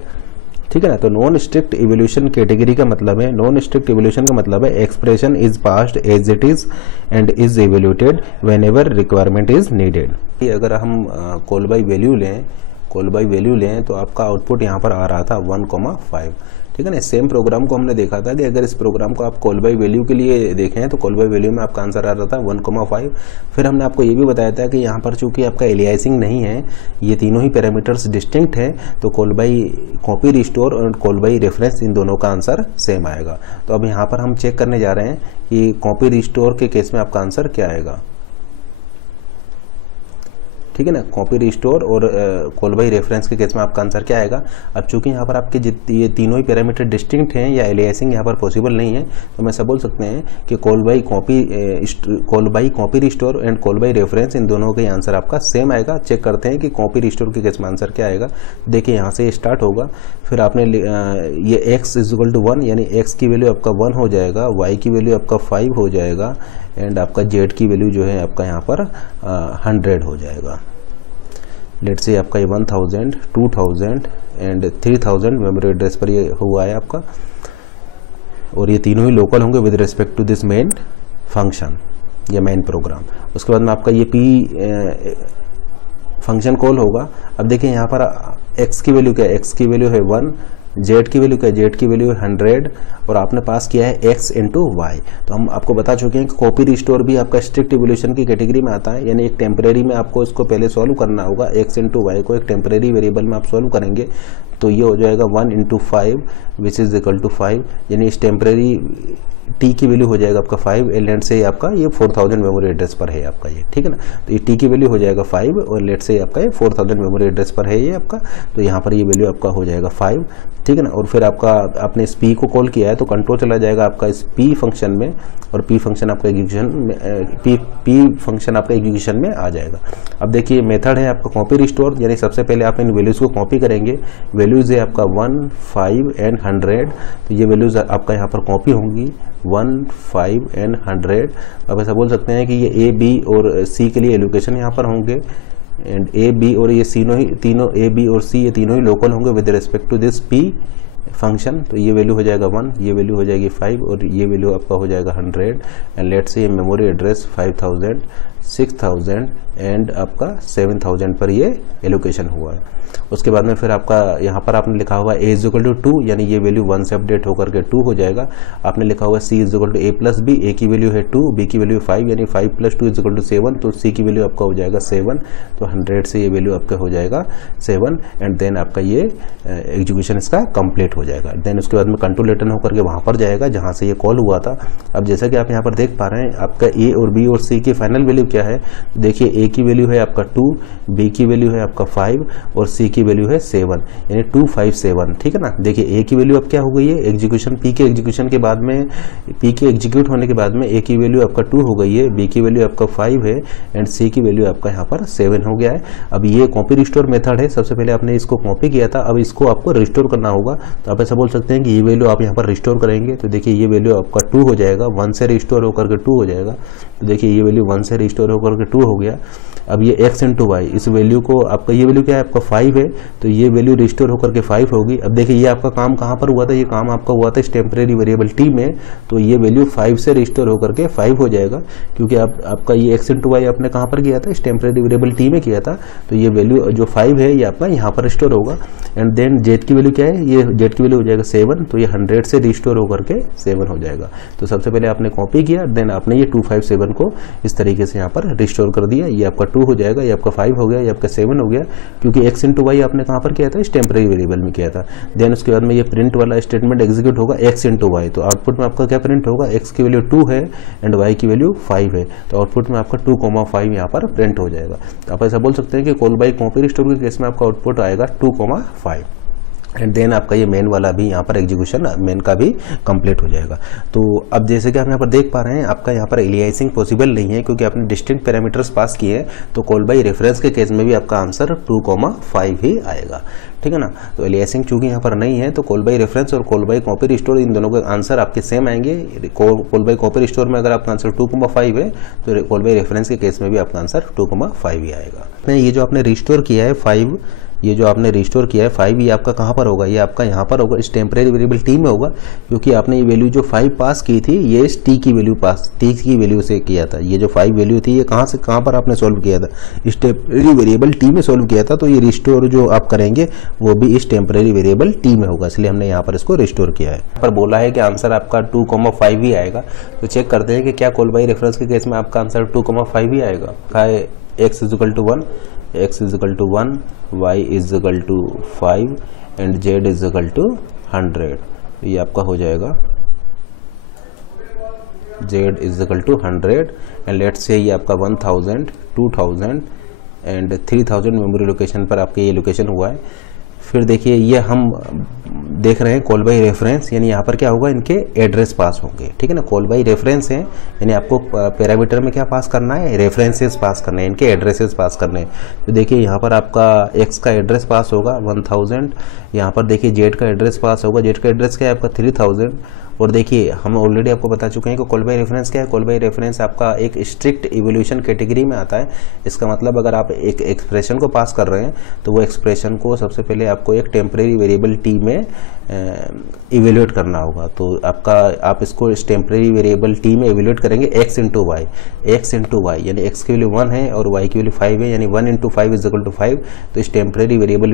ठीक है ना। तो नॉन स्ट्रिक्ट इवोल्यूशन कैटेगरी का मतलब है, नॉन स्ट्रिक्ट इवोल्यूशन का मतलब है expression is passed as it is and is evaluated whenever requirement is needed. अगर हम कॉल बाई वैल्यू लें तो आपका आउटपुट यहाँ पर आ रहा था 1,5, ठीक है ना। सेम प्रोग्राम को हमने देखा था कि अगर इस प्रोग्राम को आप कॉल बाई वैल्यू के लिए देखें तो कॉल बाई वैल्यू में आपका आंसर आ रहा था 1,5। फिर हमने आपको ये भी बताया था कि यहाँ पर चूंकि आपका एलियासिंग नहीं है, ये तीनों ही पैरामीटर्स डिस्टिंक्ट है, तो कॉल बाई कॉपी रिस्टोर और कॉल बाई रेफरेंस इन दोनों का आंसर सेम आएगा। तो अब यहाँ पर हम चेक करने जा रहे हैं कि कॉपी रिस्टोर के केस में आपका आंसर क्या आएगा। ठीक है ना, कॉपी रिस्टोर और कॉल बाय रेफरेंस के केस में आपका आंसर क्या आएगा। अब चूंकि यहाँ पर आपके ये तीनों ही पैरामीटर डिस्टिंक्ट हैं या एलियासिंग यहाँ पर पॉसिबल नहीं है, तो हम ऐसा बोल सकते हैं कि call by copy restore and call by reference इन दोनों का आंसर आपका सेम आएगा। चेक करते हैं कि कॉपी रिस्टोर के केस में आंसर क्या आएगा। देखिए यहाँ से स्टार्ट होगा, फिर आपने ये x इक्वल टू 1 यानी x की वैल्यू आपका 1 हो जाएगा, y की वैल्यू आपका 5 हो जाएगा एंड आपका z की वैल्यू जो है आपका यहाँ पर 100 हो जाएगा। लेट से आपका ये 1000, 2000 एंड 3000 मेमोरी एड्रेस पर ये हुआ है आपका, और ये तीनों ही लोकल होंगे with respect to this main function या मेन प्रोग्राम। उसके बाद में आपका ये p फंक्शन कॉल होगा। अब देखिए यहाँ पर x की वैल्यू क्या है, x की वैल्यू है 1, z की वैल्यू क्या है, z की वैल्यू है 100 और आपने पास किया है x इंटू वाई। तो हम आपको बता चुके हैं कि कॉपी रिस्टोर भी आपका स्ट्रिक्ट इवोल्यूशन की कैटेगरी में आता है, यानी एक टेम्परेरी में आपको इसको पहले सॉल्व करना होगा। x इंटू वाई को एक टेम्परेरी वेरिएबल में आप सॉल्व करेंगे तो ये हो जाएगा 1 into 5 which is equal to 5, यानी इस टेम्परेरी t की वैल्यू हो जाएगा आपका 5 लेट से आपका ये 4000 मेमोरी एड्रेस पर है आपका ये, ठीक है ना। तो ये t की वैल्यू हो जाएगा 5 और लेट से आपका ये 4000 मेमोरी एड्रेस पर है ये आपका, तो यहाँ पर ये वैल्यू आपका हो जाएगा 5, ठीक है ना। और फिर आपका आपने इस p को कॉल किया है तो कंट्रोल चला जाएगा आपका इस p फंक्शन में, और p फंक्शन आपका एग्जीक्यूशन में p फंक्शन आपका एग्जीक्यूशन में आ जाएगा। अब देखिए मेथड है आपका कॉपी रिस्टोर, यानी सबसे पहले आप इन वैल्यूज़ को कॉपी करेंगे। वैल्यूज़ है आपका 1, 5 एंड 100, तो ये वैल्यूज़ आपका यहाँ पर कॉपी होंगी 1, 5 एंड 100। अब ऐसा बोल सकते हैं कि ये a, b और c के लिए एलोकेशन यहाँ पर होंगे एंड a, b और ये तीनों a, b और c ये तीनों ही लोकल होंगे with respect to this p function. तो ये वैल्यू हो जाएगा 1, ये वैल्यू हो जाएगी 5 और ये वैल्यू आपका हो जाएगा 100 एंड लेट से ये मेमोरी एड्रेस 5000, 6000 एंड आपका 7000 पर ये एलोकेशन हुआ है। उसके बाद में फिर आपका यहाँ पर आपने लिखा हुआ a इज इक्वल टू 2, यानी ये वैल्यू 1 से अपडेट होकर के 2 हो जाएगा। आपने लिखा हुआ c is equal to a plus b, a की वैल्यू है 2, b की वैल्यू 5 यानी 5 प्लस 2 इज इक्वल टू 7, तो c की वैल्यू आपका हो जाएगा 7, तो 100 से ये वैल्यू आपका हो जाएगा 7 एंड देन आपका ये एग्जीक्यूशन इसका कंप्लीट हो जाएगा। देन उसके बाद में कंट्रोल रिटर्न होकर के वहाँ पर जाएगा जहाँ से ये कॉल हुआ था। अब जैसा कि आप यहाँ पर देख पा रहे हैं आपका a और b और c की फाइनल वैल्यू क्या है, देखिए a की वैल्यू है आपका 2, b की वैल्यू है आपका 5 और c की वैल्यू है 7, यानी 257, ठीक है ना। देखिए a की वैल्यू अब क्या हो गई है, एग्जीक्यूशन p के एग्जीक्यूशन के बाद में p के एग्जीक्यूट होने के बाद में a की वैल्यू आपका 2 हो गई है, b की वैल्यू आपका 5 है एंड c की वैल्यू आपका यहाँ पर 7 हो गया है। अब ये कॉपी रिस्टोर मेथड है, सबसे पहले आपने इसको कॉपी किया था, अब इसको आपको रिस्टोर करना होगा। तो आप ऐसा बोल सकते हैं कि ये वैल्यू आप यहाँ पर रिस्टोर करेंगे तो देखिए ये वैल्यू आपका 2 हो जाएगा, 1 से रिस्टोर होकर के 2 हो जाएगा। तो देखिए ये वैल्यू 1 से रिस्टोर होकर के 2 हो गया। अब ये x इंटू वाई, इस वैल्यू को आपका ये वैल्यू क्या है आपका 5 है, तो ये वैल्यू रिस्टोर होकर के 5 होगी। अब देखिए ये आपका काम कहाँ पर हुआ था, ये काम आपका हुआ था इस टेम्परेरी वेरिएबल t में, तो ये वैल्यू 5 से रिस्टोर होकर के 5 हो जाएगा, क्योंकि आपका ये x इंटू वाई आपने कहाँ पर किया था, इस टेम्परेरी वेरिएबल t में किया था। तो ये वैल्यू जो 5 है ये आपका यहाँ पर रिस्टोर होगा एंड देन z की वैल्यू क्या है, ये z की वैल्यू हो जाएगा 7, तो ये 100 से रिस्टोर होकर के 7 हो जाएगा। तो सबसे पहले आपने कॉपी किया, देन आपने ये 257 को इस तरीके से यहाँ पर रिस्टोर कर दिया, ये आपका 2 हो जाएगा, ये आपका 5 हो गया, ये आपका 7 हो गया, क्योंकि x इंटू वाई आपने कहाँ पर किया था, इस टेम्परेरी वेरिएबल में किया था। देन उसके बाद में ये प्रिंट वाला स्टेटमेंट एग्जीक्यूट होगा x इंटू वाई, तो आउटपुट में आपका क्या प्रिंट होगा, x की वैल्यू 2 है एंड y की वैल्यू 5 है, तो आउटपुट में आपका 2,5 यहाँ पर प्रिंट हो जाएगा। तो आप ऐसा बोल सकते हैं कि कॉल बाय कॉपी रिस्टोर के केस में आपका आउटपुट आएगा 2,5 एंड देन आपका ये मेन वाला भी यहाँ पर एग्जीक्यूशन मेन का भी कंप्लीट हो जाएगा। तो अब जैसे कि आप यहाँ पर देख पा रहे हैं आपका यहाँ पर एलियासिंग पॉसिबल नहीं है, क्योंकि आपने डिस्टिंक्ट पैरामीटर्स पास किए हैं, तो कॉल बाय रेफरेंस के केस में भी आपका आंसर 2,5 ही आएगा, ठीक है ना। तो एलियासिंग चूंकि यहाँ पर नहीं है तो कॉल बाय रेफरेंस और कॉल बाय कॉपी रिस्टोर इन दोनों के आंसर आपके सेम आएंगे। कॉल बाय कॉपी रिस्टोर में अगर आपका आंसर 2,5 है तो कॉल बाय रेफरेंस के केस में भी आपका आंसर 2,5 ही आएगा। ये जो आपने रिस्टोर किया है 5, ये जो आपने रिस्टोर किया है 5, ये आपका कहाँ पर होगा, ये आपका यहाँ पर होगा, इस टेम्परेरी वेरिएबल t में होगा, क्योंकि आपने ये वैल्यू जो 5 पास की थी ये इस t की वैल्यू से किया था। ये जो 5 वैल्यू थी ये कहाँ से कहाँ पर आपने सॉल्व किया था, इस टेम्परेरी वेरिएबल t में सॉल्व किया था, तो ये रिस्टोर जो आप करेंगे वो भी इस टेम्परेरी वेरिएबल t में होगा, इसलिए हमने यहाँ पर इसको रिस्टोर किया है। पर बोला है कि आंसर आपका 2,5 ही आएगा, तो चेक करते हैं कि क्या कॉल बाय रेफरेंस के केस में आपका आंसर 2,5 ही आएगा। x is equal to 1, x is equal to 1, y is equal to 5 and z is equal to 100, ये आपका हो जाएगा z is equal to 100 and let's say ये आपका 1000, 2000 एंड 3000 मेमोरी लोकेशन पर आपके ये लोकेशन हुआ है। फिर देखिए ये हम देख रहे हैं कॉल बाई रेफरेंस, यानी यहाँ पर क्या होगा, इनके एड्रेस पास होंगे, ठीक है ना। कॉल बाई रेफरेंस है यानी आपको पैरामीटर में क्या पास करना है, रेफरेंसेस पास करने हैं, इनके एड्रेसेस पास करने हैं। तो देखिए यहाँ पर आपका एक्स का एड्रेस पास होगा 1000, यहाँ पर देखिए जेड का एड्रेस पास होगा, जेड का एड्रेस क्या है आपका 3000। और देखिए हम ऑलरेडी आपको बता चुके हैं कि कॉल बाई रेफरेंस क्या है। कॉल बाई रेफरेंस आपका एक स्ट्रिक्ट इवोल्यूशन कैटेगरी में आता है। इसका मतलब अगर आप एक एक्सप्रेशन को पास कर रहे हैं तो वो एक्सप्रेशन को सबसे पहले आपको एक टेम्परेरी वेरिएबल टी में इवेल्यूएट करना होगा। तो आप इसको इस टेम्परेरी वेरिएबल टी में इवेल्यूएट करेंगे x इंटू वाई, यानी x की वैल्यू 1 है और y की वैल्यू 5 है, यानी 1 इंटू 5 इज इक्वल टू 5। तो इस टेम्परेरी वेरिएबल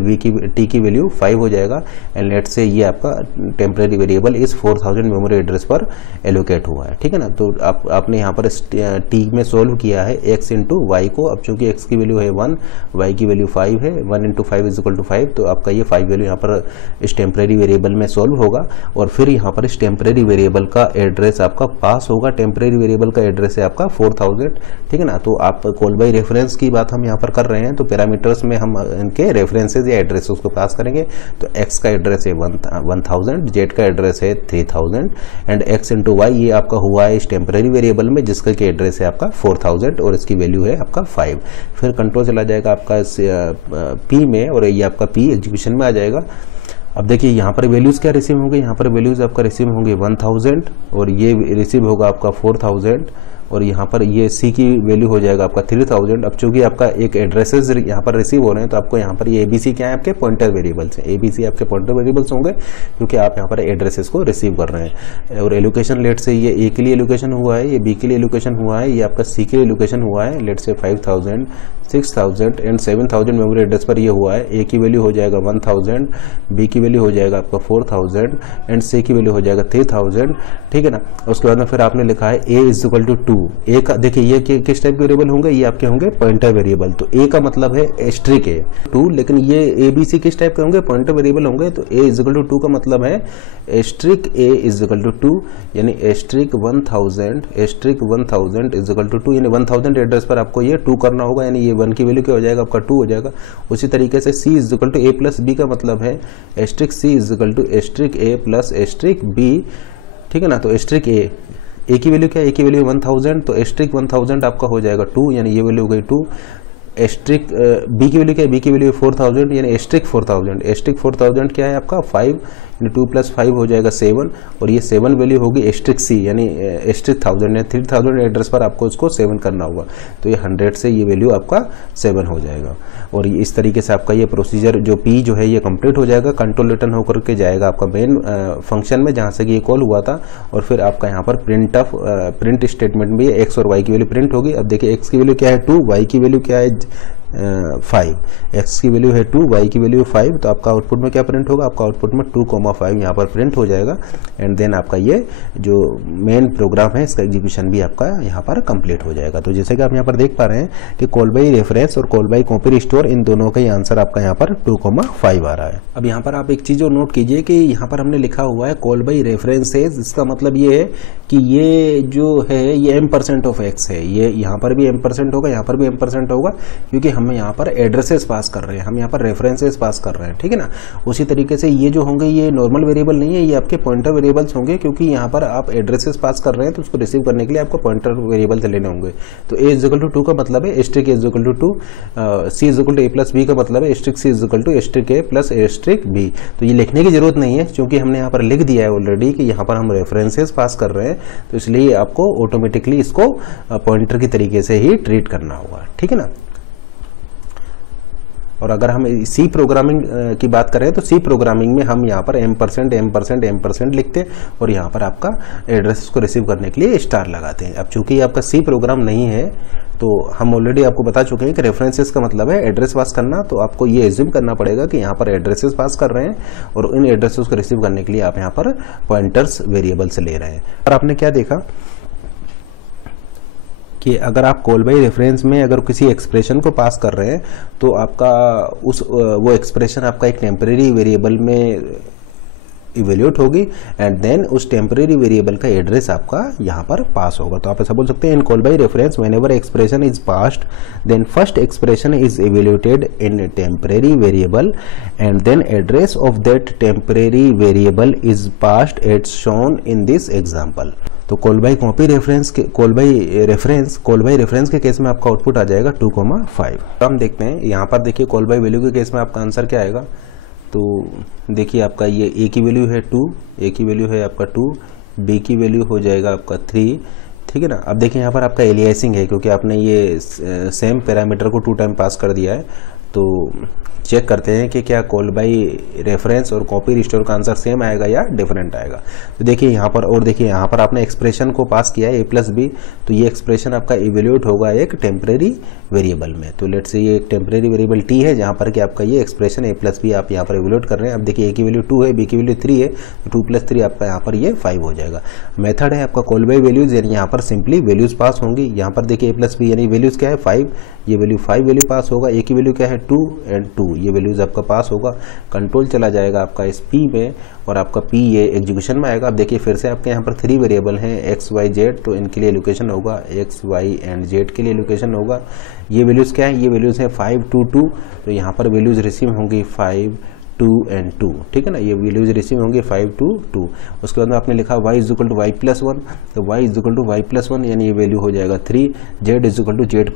t की वैल्यू 5 हो जाएगा। एंड लेट से ये आपका टेम्परेरी वेरिएबल इस 4000 मेमोरी एड्रेस पर एलोकेट हुआ है, ठीक है ना। तो आपने यहाँ पर इस t में सोल्व किया है x इंटू वाई को। अब चूंकि x की वैल्यू है 1, y की वैल्यू 5 है, 1 इंटू 5 इज इक्वल टू 5। तो आपका ये 5 वैल्यू यहाँ पर इस टेम्परेरी वेरिएबल में सॉल्व होगा और फिर यहाँ पर इस टेम्परेरी वेरिएबल का एड्रेस आपका पास होगा। टेम्परेरी वेरिएबल का एड्रेस है आपका 4000, ठीक है ना। तो आप कॉल बाई रेफरेंस की बात हम यहाँ पर कर रहे हैं, तो पैरामीटर्स में हम इनके रेफरेंसेस या एड्रेसेस को पास करेंगे। तो x का एड्रेस है 1000, जेड का एड्रेस है 3000 एंड x इंटू वाई ये आपका हुआ है इस टेम्परेरी वेरिएबल में जिसका कि एड्रेस है आपका 4000 और इसकी वैल्यू है आपका 5। फिर कंट्रोल चला जाएगा आपका इस p में और ये आपका p एग्जीक्यूशन में आ जाएगा। अब देखिए यहाँ पर वैल्यूज़ क्या रिसीव होंगे, यहाँ पर वैल्यूज़ आपका रिसीव होंगे 1000 और ये रिसीव होगा आपका 4000 और यहाँ पर ये C की वैल्यू हो जाएगा आपका 3000। अब चूंकि आपका एक एड्रेसेस यहाँ पर रिसीव हो रहे हैं तो आपको यहाँ पर ये ABC क्या है, आपके पॉइंटर वेरिएबल्स हैं। ABC आपके पॉइंटर वेरिएबल्स होंगे क्योंकि आप यहाँ पर एड्रेसेस को रिसीव कर रहे हैं। और एलोकेशन लेट से ये A के लिए एलोकेशन हुआ है, ये B के लिए एलोकेशन हुआ है, ये आपका C के लिए एलोकेशन हुआ है। लेट से 5000, 6000 एंड 7000 मेमोरी एड्रेस पर ये हुआ है। A की वैल्यू हो जाएगा 1000, B की वैल्यू हो जाएगा आपका 4000 एंड C की वैल्यू हो जाएगा 3000, ठीक है ना। उसके बाद में फिर आपने लिखा है A इज इक्वल टू 2। ए का देखिए ये किस टाइप के वेरिएबल होंगे, ये आपके होंगे पॉइंटर वेरिएबल। तो ए का मतलब है एस्ट्रिक ए 2, लेकिन ये ABC किस टाइप के होंगे, पॉइंटर वेरिएबल होंगे। तो A इज इक्वल टू 2 का मतलब है asterisk A is equal to 2, यानी एस्ट्रिक 1000 इज इक्वल टू 2, यानी 1000 एड्रेस पर आपको ये 2 करना होगा, यानी ये 1 की वैल्यू क्या हो जाएगा आपका 2 हो जाएगा। उसी तरीके से C is equal to A plus B का मतलब है asterisk C is equal to asterisk A plus asterisk B, ठीक है ना। तो एस्ट्रिक A की वैल्यू क्या है, A की वैल्यू 1000, तो एस्ट्रिक 1000 आपका हो जाएगा 2, यानी ये वैल्यू हो गई 2। एस्ट्रिक B की वैल्यू क्या है, B की वैल्यू 4000, यानी एस्ट्रिक 4000, एस्ट्रिक 4000 क्या है आपका 5, यानी 2 प्लस 5 हो जाएगा 7 और ये 7 वैल्यू होगी एस्ट्रिक C, यानी एस्ट्रिक 1000 या 3000 एड्रेस पर आपको उसको 7 करना होगा। तो ये 100 से ये वैल्यू आपका 7 हो जाएगा और इस तरीके से आपका ये प्रोसीजर जो P जो है ये कंप्लीट हो जाएगा। कंट्रोल रिटर्न होकर के जाएगा आपका मेन फंक्शन में जहाँ से कि ये कॉल हुआ था और फिर आपका यहाँ पर प्रिंट स्टेटमेंट में एक्स और वाई की वैल्यू प्रिंट होगी। अब देखिए एक्स की वैल्यू क्या है 2, वाई की वैल्यू क्या है 5, एक्स की वैल्यू है 2, वाई की वैल्यू 5। तो आपका आउटपुट में क्या प्रिंट होगा, आपका आउटपुट में 2,5 यहाँ पर प्रिंट हो जाएगा एंड देन आपका ये जो मेन प्रोग्राम है इसका एग्जीक्यूशन भी आपका यहाँ पर कंप्लीट हो जाएगा। तो जैसे कि आप यहाँ पर देख पा रहे हैं कि कॉल बाई रेफरेंस और कॉल बाई कॉपी रिस्टोर इन दोनों का ही आंसर आपका यहाँ पर 2,5 आ रहा है। अब यहाँ पर आप एक चीज और नोट कीजिए कि यहाँ पर हमने लिखा हुआ है कॉल बाई रेफरेंसेस, इसका मतलब ये है कि ये जो है ये m% ऑफ x है, ये यहाँ पर भी m% होगा, यहाँ पर भी m% होगा क्योंकि हम यहाँ पर एड्रेसेस पास कर रहे हैं, हम यहाँ पर रेफरेंसेस पास कर रहे हैं, ठीक है ना। उसी तरीके से ये जो होंगे ये नॉर्मल वेरिएबल नहीं है, ये आपके पॉइंटर वेरिएबल्स होंगे क्योंकि यहाँ पर आप एड्रेसेस पास कर रहे हैं तो उसको रिसीव करने के लिए आपको पॉइंटर वेरिएबल से लेने होंगे। तो A इज इक्वल टू 2 का मतलब है asterisk A is equal to 2, C is equal to A plus B का मतलब है asterisk C is equal to asterisk A plus asterisk B। तो ये लिखने की जरूरत नहीं है क्योंकि हमने यहाँ पर लिख दिया है ऑलरेडी कि यहाँ पर हम रेफरेंसेस पास कर रहे हैं, तो इसलिए आपको ऑटोमेटिकली इसको पॉइंटर की तरीके से ही ट्रीट करना होगा, ठीक है ना। और अगर हम सी प्रोग्रामिंग की बात करें तो सी प्रोग्रामिंग में हम यहाँ पर m% लिखते हैं और यहाँ पर आपका एड्रेस को रिसीव करने के लिए स्टार लगाते हैं। अब चूंकि आपका सी प्रोग्राम नहीं है तो हम ऑलरेडी आपको बता चुके हैं कि रेफरेंसेस का मतलब है एड्रेस पास करना, तो आपको ये एज्यूम करना पड़ेगा कि यहाँ पर एड्रेसेस पास कर रहे हैं और इन एड्रेसेस को रिसीव करने के लिए आप यहाँ पर पॉइंटर्स वेरिएबल से ले रहे हैं। और आपने क्या देखा कि अगर आप कॉल बाई रेफरेंस में अगर किसी एक्सप्रेशन को पास कर रहे हैं तो आपका वो एक्सप्रेशन आपका एक टेम्परेरी वेरिएबल में इवेल्यूट होगी एंड देन उस टेम्परेरी वेरिएबल का एड्रेस आपका यहाँ पर पास होगा। तो आप ऐसा बोल सकते हैं in call by reference whenever expression is passed then first expression is evaluated in temporary variable and then address of that temporary variable is passed as shown in this example. तो कॉल बाय रेफरेंस के case में आपका output आ जाएगा 2,5। तो हम देखते हैं यहाँ पर देखिए कॉल बाय वैल्यू के केस में आपका आंसर क्या आएगा। तो देखिए आपका ये ए की वैल्यू है 2, ए की वैल्यू है आपका 2, बी की वैल्यू हो जाएगा आपका 3, ठीक है ना। अब देखिए यहाँ पर आपका एलियासिंग है क्योंकि आपने ये सेम पैरामीटर को 2 टाइम पास कर दिया है। तो चेक करते हैं कि क्या कॉल बाय रेफरेंस और कॉपी रिस्टोर का आंसर सेम आएगा या डिफरेंट आएगा। तो देखिए यहाँ पर, और देखिए यहाँ पर आपने एक्सप्रेशन को पास किया है ए प्लस बी, तो ये एक्सप्रेशन आपका इवेल्यूट होगा एक टेम्परेरी वेरिएबल में। तो लेट्स से ये एक टेम्परेरी वेरिएबल टी है जहाँ पर कि आपका ये एक्सप्रेशन ए प्लस बी आप यहाँ पर इवेल्यूट कर रहे हैं। अब देखिए ए की वैल्यू 2 है, बी की वैल्यू 3 है, तो 2 + 3 आपका यहाँ पर ये 5 हो जाएगा। मेथड है आपका कॉल बाय वैल्यूज, यानी यहाँ पर सिंपली वैल्यूज पास होंगी। यहाँ पर देखिए ए प्लस बी यानी वैल्यूज क्या है 5, ये वैल्यू 5 वैल्यू पास होगा। ए की वैल्यू क्या है 2 एंड 2, ये वैल्यूज आपका पास होगा। कंट्रोल चला जाएगा आपका इस पी में और आपका पी ये एग्जीक्यूशन में आएगा। अब देखिए फिर से आपके यहाँ पर 3 वेरिएबल हैं x, y, z, तो इनके लिए एलोकेशन होगा x, y एंड z के लिए एलोकेशन होगा। ये वैल्यूज क्या है, ये वैल्यूज है 5, 2, 2, तो यहाँ पर वैल्यूज रिसीव होंगी 5, 2 एंड 2, ठीक है ना। ये वैल्यूज रिसीव होंगे 5, 2, 2। उसके बाद में आपने लिखा y = y + 1, तो y = y + 1 यानी ये वैल्यू हो जाएगा 3, z = z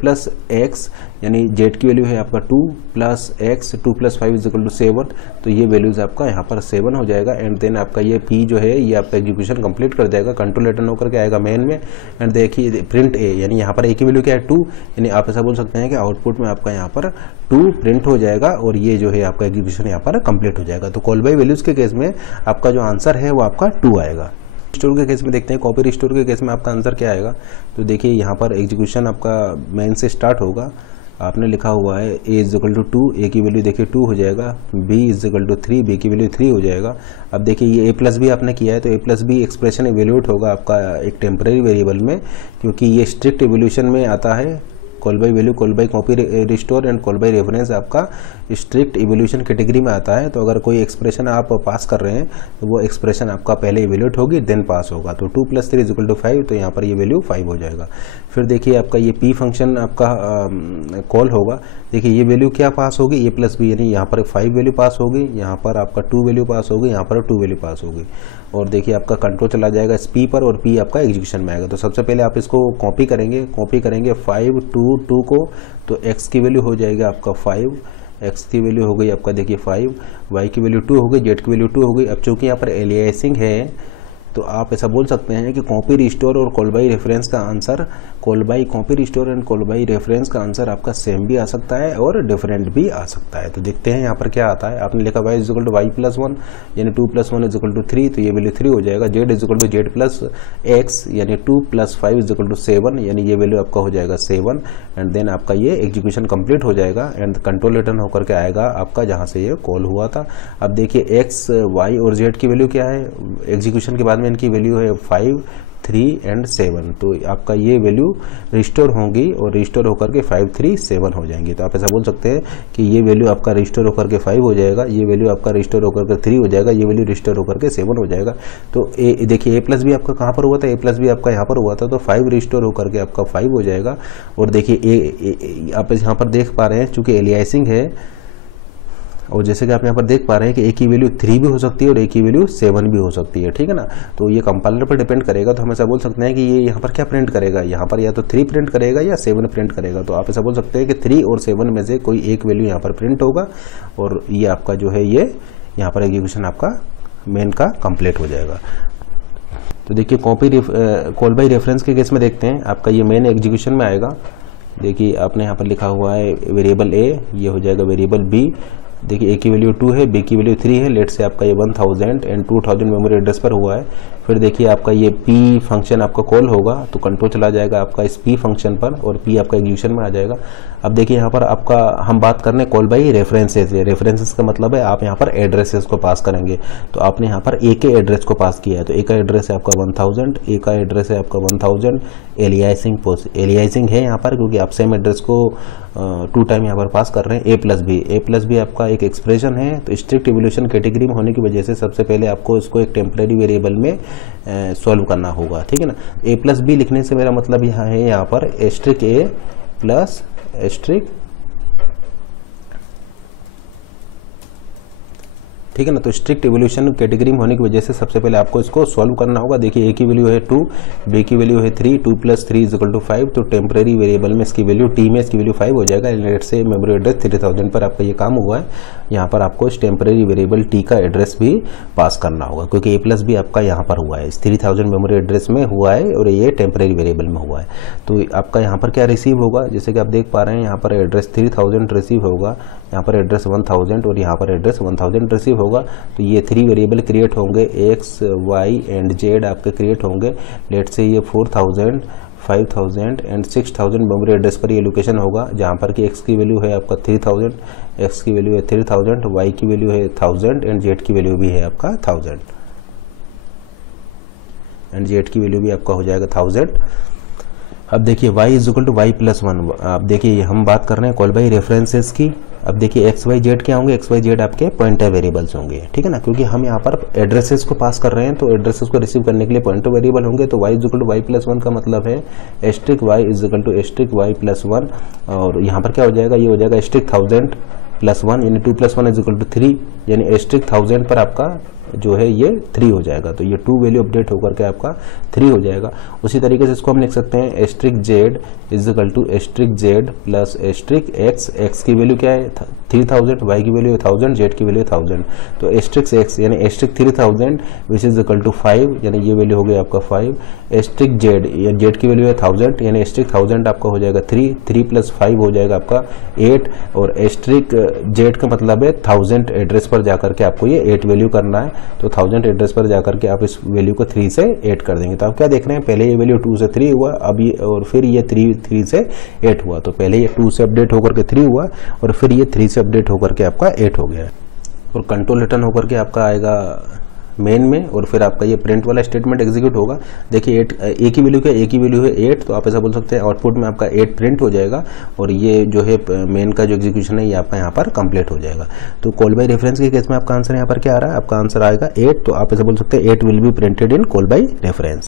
+ x यानी z की वैल्यू है आपका 2 + x, 2 + 5 = 7, तो ये वैल्यूज आपका यहाँ पर 7 हो जाएगा। एंड देन आपका ये p जो है ये आपका एग्जीक्यूशन कंप्लीट कर देगा, कंट्रोल रिटर्न होकर के आएगा मेन में। एंड देखिए प्रिंट a, यानी यहाँ पर a की वैल्यू क्या है 2, यानी आप ऐसा बोल सकते हैं कि आउटपुट में आपका यहाँ पर 2 प्रिंट हो जाएगा और ये जो है आपका एग्जीक्यूशन यहाँ पर कंप्लीट हो जाएगा। तो कॉल बाय वैल्यूज के केस में आपका जो आंसर है वो आपका 2 आएगा। रिस्टोर के केस में देखते हैं, कॉपी रिस्टोर के केस में आपका आंसर क्या आएगा। तो देखिए यहाँ पर एग्जीक्यूशन आपका मेन से स्टार्ट होगा। आपने लिखा हुआ है a = 2, a की वैल्यू देखिए 2 हो जाएगा, b = 3, b की वैल्यू 3 हो जाएगा। अब देखिए ये a + b आपने किया है, तो a + b एक्सप्रेशन इवेल्यूट होगा आपका एक टेम्परेरी वेरिएबल में, क्योंकि ये स्ट्रिक्ट इवोल्यूशन में आता है। Call by value, call by copy restore and call by reference आपका स्ट्रिक्ट इवोल्यूशन कैटेगरी में आता है। तो अगर कोई एक्सप्रेशन आप पास कर रहे हैं तो वो एक्सप्रेशन आपका पहले इवेल्यूट होगी देन पास होगा। तो 2 + 3 = 5, तो यहाँ पर ये वैल्यू 5 हो जाएगा। फिर देखिए आपका ये p फंक्शन आपका कॉल होगा। देखिए ये वैल्यू क्या पास होगी, a + b, यानी यहाँ पर 5 वैल्यू पास होगी, यहाँ पर आपका 2 वैल्यू पास होगी, यहाँ पर 2 वैल्यू पास होगी। और देखिए आपका कंट्रोल चला जाएगा इस p पर और p आपका एग्जीक्यूशन में आएगा। तो सबसे पहले आप इसको कॉपी करेंगे 5, 2, 2 को, तो x की वैल्यू हो जाएगा आपका 5, x की वैल्यू हो गई आपका देखिए 5, y की वैल्यू 2 हो गई, z की वैल्यू 2 हो गई। अब चूंकि यहाँ पर एलियासिंग है तो आप ऐसा बोल सकते हैं कि कॉपी रिस्टोर और कॉल बाय रेफरेंस का answer, call by copy restore and call by reference का आंसर आपका सेम भी आ सकता है और डिफरेंट भी आ सकता है। तो देखते हैं यहाँ पर क्या आता है। आपने लिखा y = y + 1 यानी 2 + 1 = 3, तो ये वैल्यू 3 हो जाएगा। z = z + x यानी 2 + 5 = 7, यानी ये वैल्यू आपका हो जाएगा 7। एंड देन आपका ये एग्जीक्यूशन कंप्लीट हो जाएगा एंड कंट्रोल रिटर्न होकर के आएगा आपका जहाँ से ये कॉल हुआ था। अब देखिए x, y और z की वैल्यू क्या है, एग्जीक्यूशन के बाद में इनकी वैल्यू है 5, 3 एंड 7, तो आपका ये वैल्यू रिस्टोर होंगी और रिस्टोर होकर के 5, 3, 7 हो जाएंगी। तो आप ऐसा बोल सकते हैं कि ये वैल्यू आपका रिस्टोर होकर के 5 हो जाएगा, ये वैल्यू आपका रिस्टोर होकर के 3 हो जाएगा, ये वैल्यू रिस्टोर होकर के 7 हो जाएगा। तो देखिए a + b आपका कहाँ पर हुआ था, a + b आपका यहाँ पर हुआ था, तो 5 रिस्टोर होकर के आपका 5 हो जाएगा। और देखिए आप यहाँ पर देख पा रहे हैं चूंकि एलियासिंग है, और जैसे कि आप यहाँ पर देख पा रहे हैं कि a की वैल्यू 3 भी हो सकती है और a की वैल्यू 7 भी हो सकती है, ठीक है ना। तो ये कंपाइलर पर डिपेंड करेगा। तो हम ऐसा बोल सकते हैं कि ये यहाँ पर क्या प्रिंट करेगा, यहाँ पर या तो 3 प्रिंट करेगा या 7 प्रिंट करेगा। तो आप ऐसा बोल सकते हैं कि 3 और 7 में से कोई एक वैल्यू यहाँ पर प्रिंट होगा और ये आपका जो है ये यहाँ पर एग्जीक्यूशन आपका मेन का कंप्लीट हो जाएगा। तो देखिए कॉल बाय रेफरेंस के केस में देखते हैं, आपका ये मेन एग्जीक्यूशन में आएगा। देखिए आपने यहाँ पर लिखा हुआ है वेरिएबल a, ये हो जाएगा वेरिएबल b। देखिए a की वैल्यू 2 है, b की वैल्यू 3 है। लेट से आपका ये 1000 एंड 2000 मेमोरी एड्रेस पर हुआ है। फिर देखिए आपका ये पी फंक्शन आपका कॉल होगा तो कंट्रोल चला जाएगा आपका इस पी फंक्शन पर और पी आपका एग्जीक्यूशन में आ जाएगा। अब देखिए यहाँ पर आपका हम बात कर रहे हैं कॉल बाई रेफरेंसेस। रेफरेंसेस का मतलब है आप यहाँ पर एड्रेसेस को पास करेंगे। तो आपने यहाँ पर ए के एड्रेस को पास किया है, तो ए का एड्रेस है आपका 1000, ए का एड्रेस है आपका 1000। एलियासिंग है यहाँ पर क्योंकि आप सेम एड्रेस को 2 टाइम यहाँ पर पास कर रहे हैं। ए प्लस बी आपका एक एक्सप्रेशन है, तो स्ट्रिक्ट इवोल्यूशन कैटेगरी में होने की वजह से सबसे पहले आपको इसको एक टेम्परेरी वेरिएबल में सॉल्व करना होगा, ठीक है ना। ए प्लस बी लिखने से मेरा मतलब यहाँ है यहाँ पर एस्ट्रिक ए प्लस एस्ट्रिक, ठीक है ना। तो स्ट्रिक्ट इवोल्यूशन कैटेगरी में होने की वजह से सबसे पहले आपको इसको सॉल्व करना होगा। देखिए ए की वैल्यू है 2, बी की वैल्यू है 3, 2 + 3 = 5। तो टेम्परेरी वेरिएबल में इसकी वैल्यू टी में इसकी वैल्यू 5 हो जाएगा। लेट से मेमोरी एड्रेस 3000 पर आपका ये काम हुआ है। यहाँ पर आपको इस टेम्परेरी वेरिएबल टी का एड्रेस भी पास करना होगा क्योंकि ए प्लस भी आपका यहाँ पर हुआ है, इस 3000 मेमोरी एड्रेस में हुआ है और ये टेम्परेरी वेरिएबल में हुआ है। तो आपका यहाँ पर क्या रिसीव होगा, जैसे कि आप देख पा रहे हैं यहाँ पर एड्रेस 3000 रिसीव होगा, यहाँ पर एड्रेस 1000 और यहाँ पर एड्रेस 1000 रिसीव होगा। तो ये 3 वेरिएबल क्रिएट होंगे, एक्स वाई एंड जेड आपके क्रिएट होंगे। लेट से ये 4000, 5000 एंड 6000 मेमोरी एड्रेस पर ये लोकेशन होगा, जहाँ पर कि एक्स की वैल्यू है आपका 3000, एक्स की वैल्यू है 3000, वाई की वैल्यू है 1000 एंड जेड की वैल्यू भी है आपका 1000 एंड जेड की वैल्यू भी आपका हो जाएगा 1000। अब देखिए y = y + 1। अब देखिए हम बात कर रहे हैं कॉल बाई रेफरेंसेस की। अब देखिए एक्स वाई जेड क्या होंगे, एक्स वाई जेड आपके पॉइंटर वेरिएबल्स होंगे, ठीक है ना, क्योंकि हम यहाँ पर एड्रेसेस को पास कर रहे हैं तो एड्रेसेस को रिसीव करने के लिए पॉइंटर वेरिएबल होंगे। तो y = y + 1 का मतलब है एस्ट्रिक y = y + 1 और यहाँ पर क्या हो जाएगा, ये हो जाएगा एस्ट्रिक 1000 + 1 यानी 2 + 1 = 3 यानी एस्ट्रिक 1000 पर आपका जो है ये 3 हो जाएगा। तो ये 2 वैल्यू अपडेट होकर के आपका 3 हो जाएगा। उसी तरीके से इसको हम लिख सकते हैं asterisk Z = asterisk Z plus asterisk X. X की वैल्यू क्या है 3000, वाई की वैल्यू है 1000, जेड की वैल्यू है 1000। तो एस्ट्रिक एक्स यानी asterisk 3000 which is equal to 5 यानी ये वैल्यू हो गई आपका 5। एस्ट्रिक जेड या जेड की वैल्यू है 1000 यानी एस्ट्रिक 1000 आपका हो जाएगा 3 + 5 हो जाएगा आपका 8 और एस्ट्रिक जेड का मतलब है 1000 एड्रेस पर जाकर के आपको ये 8 वैल्यू करना है। तो 1000 एड्रेस पर जाकर के आप इस वैल्यू को 3 से 8 कर देंगे। तो आप क्या देख रहे हैं, पहले ये वैल्यू 2 से 3 हुआ, अब ये और फिर ये 3 से 8 हुआ। तो पहले ये 2 से अपडेट होकर के 3 हुआ और फिर ये 3 से अपडेट होकर के आपका 8 हो गया और कंट्रोल रिटर्न होकर के आपका आएगा मेन में और फिर आपका ये प्रिंट वाला स्टेटमेंट एग्जीक्यूट होगा। देखिए 8 ए की वैल्यू क्या है, ए की वैल्यू है 8, तो आप ऐसा बोल सकते हैं आउटपुट में आपका 8 प्रिंट हो जाएगा और ये जो है मेन का जो एग्जीक्यूशन है ये आपका यहाँ पर कंप्लीट हो जाएगा। तो कॉल बाई रेफरेंस के केस में आपका आंसर यहाँ पर क्या आ रहा है, आपका आंसर आएगा 8। तो आप ऐसा बोल सकते हैं 8 will be printed in call by reference.